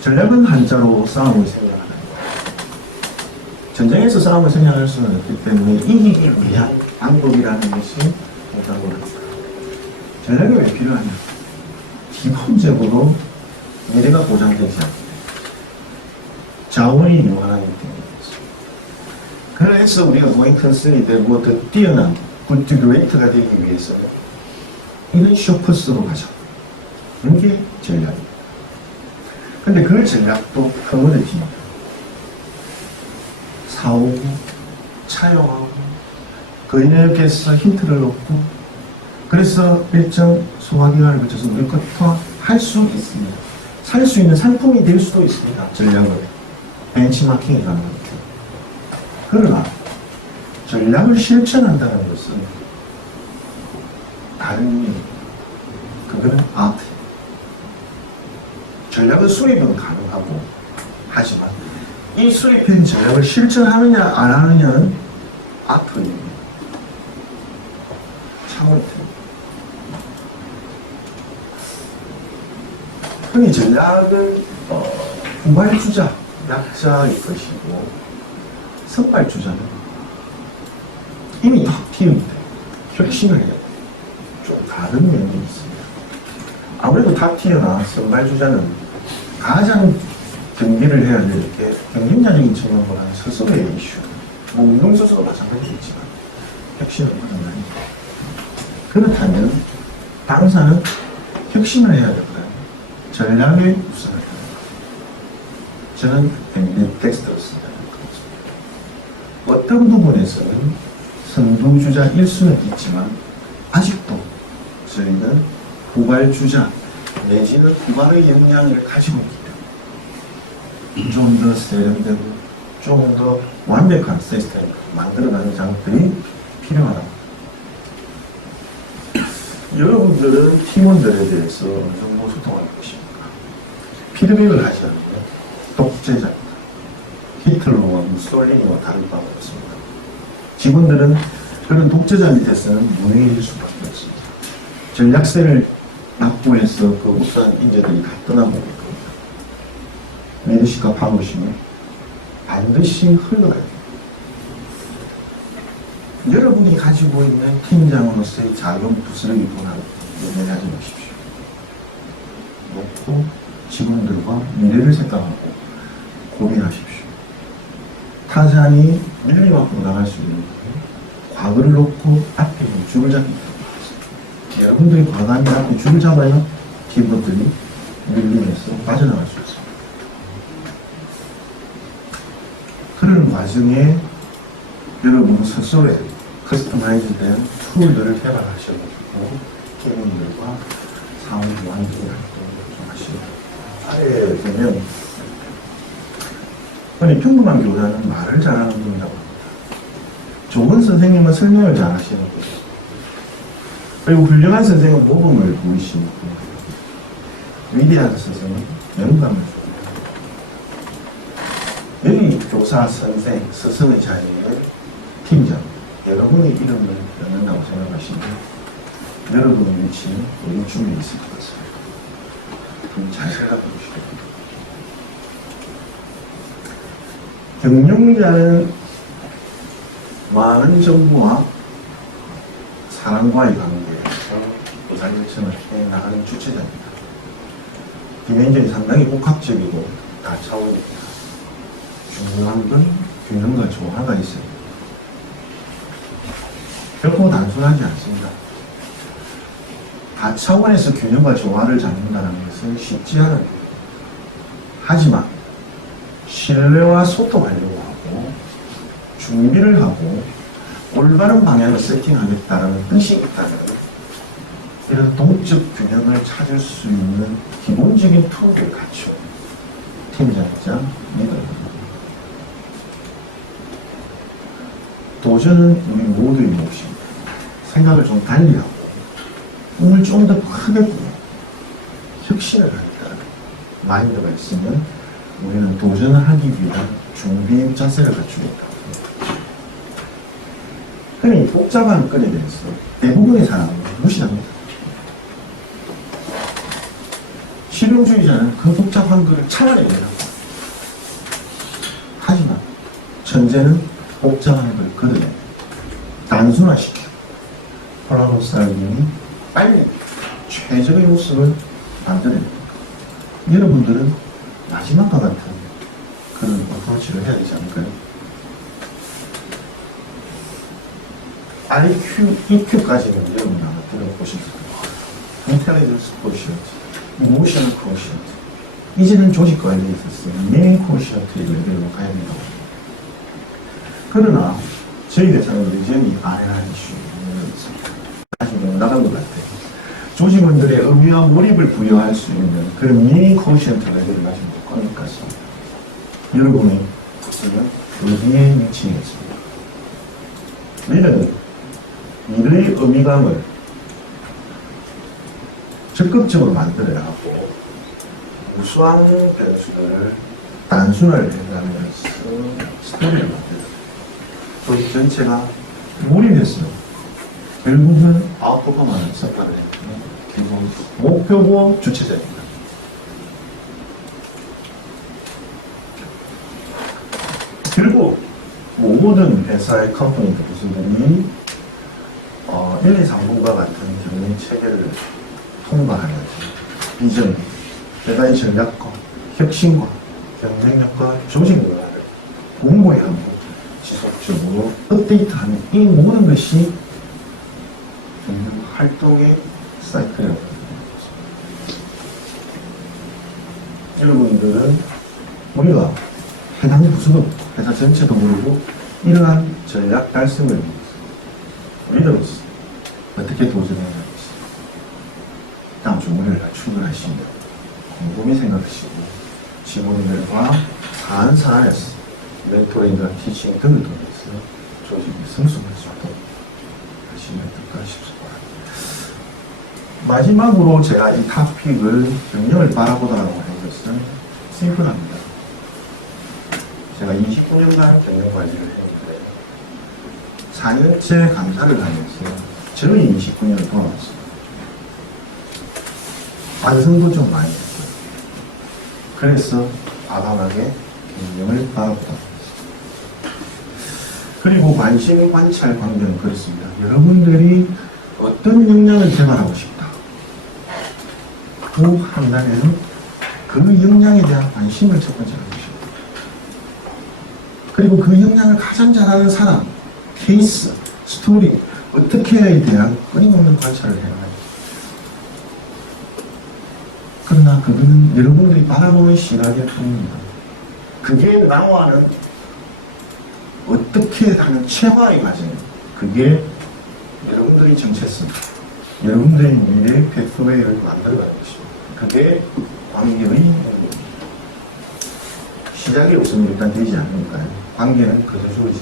전략은 한자로 싸움을 생각하는 거예요. 전쟁에서 싸움을 생략할 수는 없기 때문에 이기기 위한 방법이라는 것이 공산국입니다. 전략이 왜 필요하냐? 기본적으로 미래가 보장되지 않습니다. 자원이 요한하기 때문이죠. 그래서 우리가 고잉 컨슨이 되고 더 뛰어난 굿드 그레이트가 되기 위해서 이런 쇼퍼스로 가자. 이게 전략입니다. 근데 그 전략도 커머디티입니다. 사오고 차용하고 거인에게서 힌트를 얻고 그래서 일정 소화기간을 거쳐서 우리 것과 할 수 있습니다. 살 수 있는 상품이 될 수도 있습니다. 전략을 벤치마킹이 가능합니다. 그러나 전략을 실천한다는 것은 다른 의미입니다. 그거는 아트. 전략은 수립은 가능하고 하지만 이 수립된 전략을 실천하느냐 안 하느냐는 아트입니다. 차원이 됩니다. 흔히 전략은 후발주자, 약자일 것이고 선발주자는 이미 탁 튀는데 혁신을 해야 돼요. 좀 다른 면이 있습니다. 아무래도 탑티어나 선발주자는 가장 경기를 해야 될 게 경쟁자적인 측면보다는 스스로의 이슈, 뭐 운동선수도 마찬가지겠지만 혁신을 하는 거니까. 그렇다면 당사는 혁신을 해야 되거든요. 전략의 우선을 해야 됩니다. 저는 벤디 텍스트를 쓴다는 거죠. 어떤 부분에서는 선두주자 1수는 있지만 아직도 저희는 후발주자 내지는 후발의 역량을 가지고 있기 때문에 좀 더 세련되고 좀 더 완벽한 시스템을 만들어가는 작업들이 필요하다. 여러분들은 팀원들에 대해서 어느 정도 소통할 것입니까? 피드백을 하지 않으면 독재자입니다. 히틀러와 무솔리니와 다를 바가 없습니다. 직원들은 그런 독재자 밑에서는 무능해질 수밖에 없습니다. 전략세를 납부해서 그 우수한 인재들이 다 떠나보게 겁니다. 리더십과 파워심은 반드시 흘러가야 됩니다. 여러분이 가지고 있는 팀장으로서의 자금 부스러기 분할을 연연하지 마십시오. 놓고 직원들과 미래를 생각하고 고민하십시오. 타잔이 밀림 앞으로 나갈 수 있는 과거를 놓고 앞에 있는 줄을 잡기 때문에 여러분들이 과감히 앞에 줄을 잡아야 팀원들이 밀림에서 빠져나갈 수 있습니다. 그런 와중에 여러분 스스로의 커스터마이즈된 툴들을 개발하셔가지고 팀원들과 상호 완전 활동을 좀 하시고 아래에 보면 흔히 평범한 교사는 말을 잘하는 분이라고 합니다. 좋은 선생님은 설명을 잘 하시는 거예요. 그리고 훌륭한 선생님은 모범을 보이시는 거예요. 위대한 선생님은 영감을 줍니다. 여기 교사, 선생, 스승의 자리에 팀장, 여러분의 이름을 넣는다고 생각하시면 여러분의 위치는 여기 준비되어 있을 것 같습니다. 그럼 잘 생각해 보시기 바랍니다. 경영자는 많은 정부와 사람과의 관계에서 의사결정을 해나가는 주체자입니다. 디멘전이 상당히 복합적이고 다차원입니다. 중요한 건 균형과 조화가 있어요. 결코 단순하지 않습니다. 다차원에서 균형과 조화를 잡는다는 것은 쉽지 않아요. 하지만 신뢰와 소통하려고 하고 준비를 하고 올바른 방향을 세팅하겠다는 뜻이 있다면 이런 동적 균형을 찾을 수 있는 기본적인 툴을 갖춘 팀장이자 리더입니다. 도전은 우리 모두의 몫입니다. 생각을 좀 달리하고 꿈을 좀 더 크게 꾸고 혁신을 하겠다는 마인드가 있으면 우리는 도전을 하기 위한 준비 자세를 갖추겠다. 흔히 복잡한 건에 대해서 대부분의 사람은 무시합니다. 실용주의자는 그 복잡한 것을 차라리 내라고. 하지만 천재는 복잡한 걸 걷어내 단순화시켜 폴라로 살기니 빨리 최적의 모습을 만들어냅니다. 여러분들은 마지막과 같은 그런 어프로치를 해야 되지 않을까요? IQ, EQ까지는 여러분 아마 들어보실 거예요. Intelligence Quotient, Emotional Quotient. 이제는 조직 관리에 있어서 메인 쿼시언트 레벨로 가야 된다고. 그러나 저희 대상은 여전히 아래한 이슈가 있습니다. 아직 나간 것 같아요. 조직원들의 의미와 몰입을 부여할 수 있는 그런 메인 쿼시언트 레벨을 가지고 못 가는 것입니다. 여러분이 지금 어디에 위치해 있습니다. 우리는 일의 의미감을 적극적으로 만들어야 하고 우수한 변수들을 단순화를 해가면서 스토리를 만들어요. 조직 전체가 몰입해서 결국은 아웃퍼포먼을 석관을 기본 목표고 주체자입니다. 결국 모든 회사의 컴퍼니 교수들이 1, 2, 3분과 같은 경영 체계를 통과하면서 비전, 회사의 전략과 혁신과 경쟁력과 조직 문화를 공고히 하고 지속적으로 업데이트하는 이 모든 것이 경영 활동의 사이클이라고 합니다. 여러분들은 우리가 해당 부서도 회사 전체도 모르고 이러한 전략 달성을 위해서 리더로서 어떻게 도전해야 할지 다음 주 월요일날 출근하시면 곰곰이 생각하시고 직원들과 사안에서 멘토링과 티칭 등을 통해서 조직이 성숙할 수 있도록 하시면 어떨까 싶습니다. 마지막으로 제가 이 토픽을 경영을 바라보다라고 하는 것은 심플합니다. 제가 29년간 경영관리를 했는데 4년째 강사를 하면서 저희 29년을 돌아왔습니다. 완성도 좀 많이 했어요. 그래서 과감하게 경영을 바라보다. 그리고 관심 관찰 관계는 그렇습니다. 여러분들이 어떤 역량을 개발하고 싶다. 그 한단에는 그 역량에 대한 관심을 첫 번째 가지고 싶다. 그리고 그 역량을 가장 잘하는 사람, 케이스, 스토리, 어떻게에 대한 끊임없는 관찰을 해야 합니다. 그러나 그거는 여러분들이 바라보는 시각일 뿐입니다. 그게 나와는 어떻게 하는 최화의 과정, 그게 여러분들이 정체성, 여러분들의 미래의 패스웨이를 만들어가는 것입니다. 그게 관계의 행동입니다. 시작이 없으면 일단 되지 않으니까요. 관계는 그저 주어지지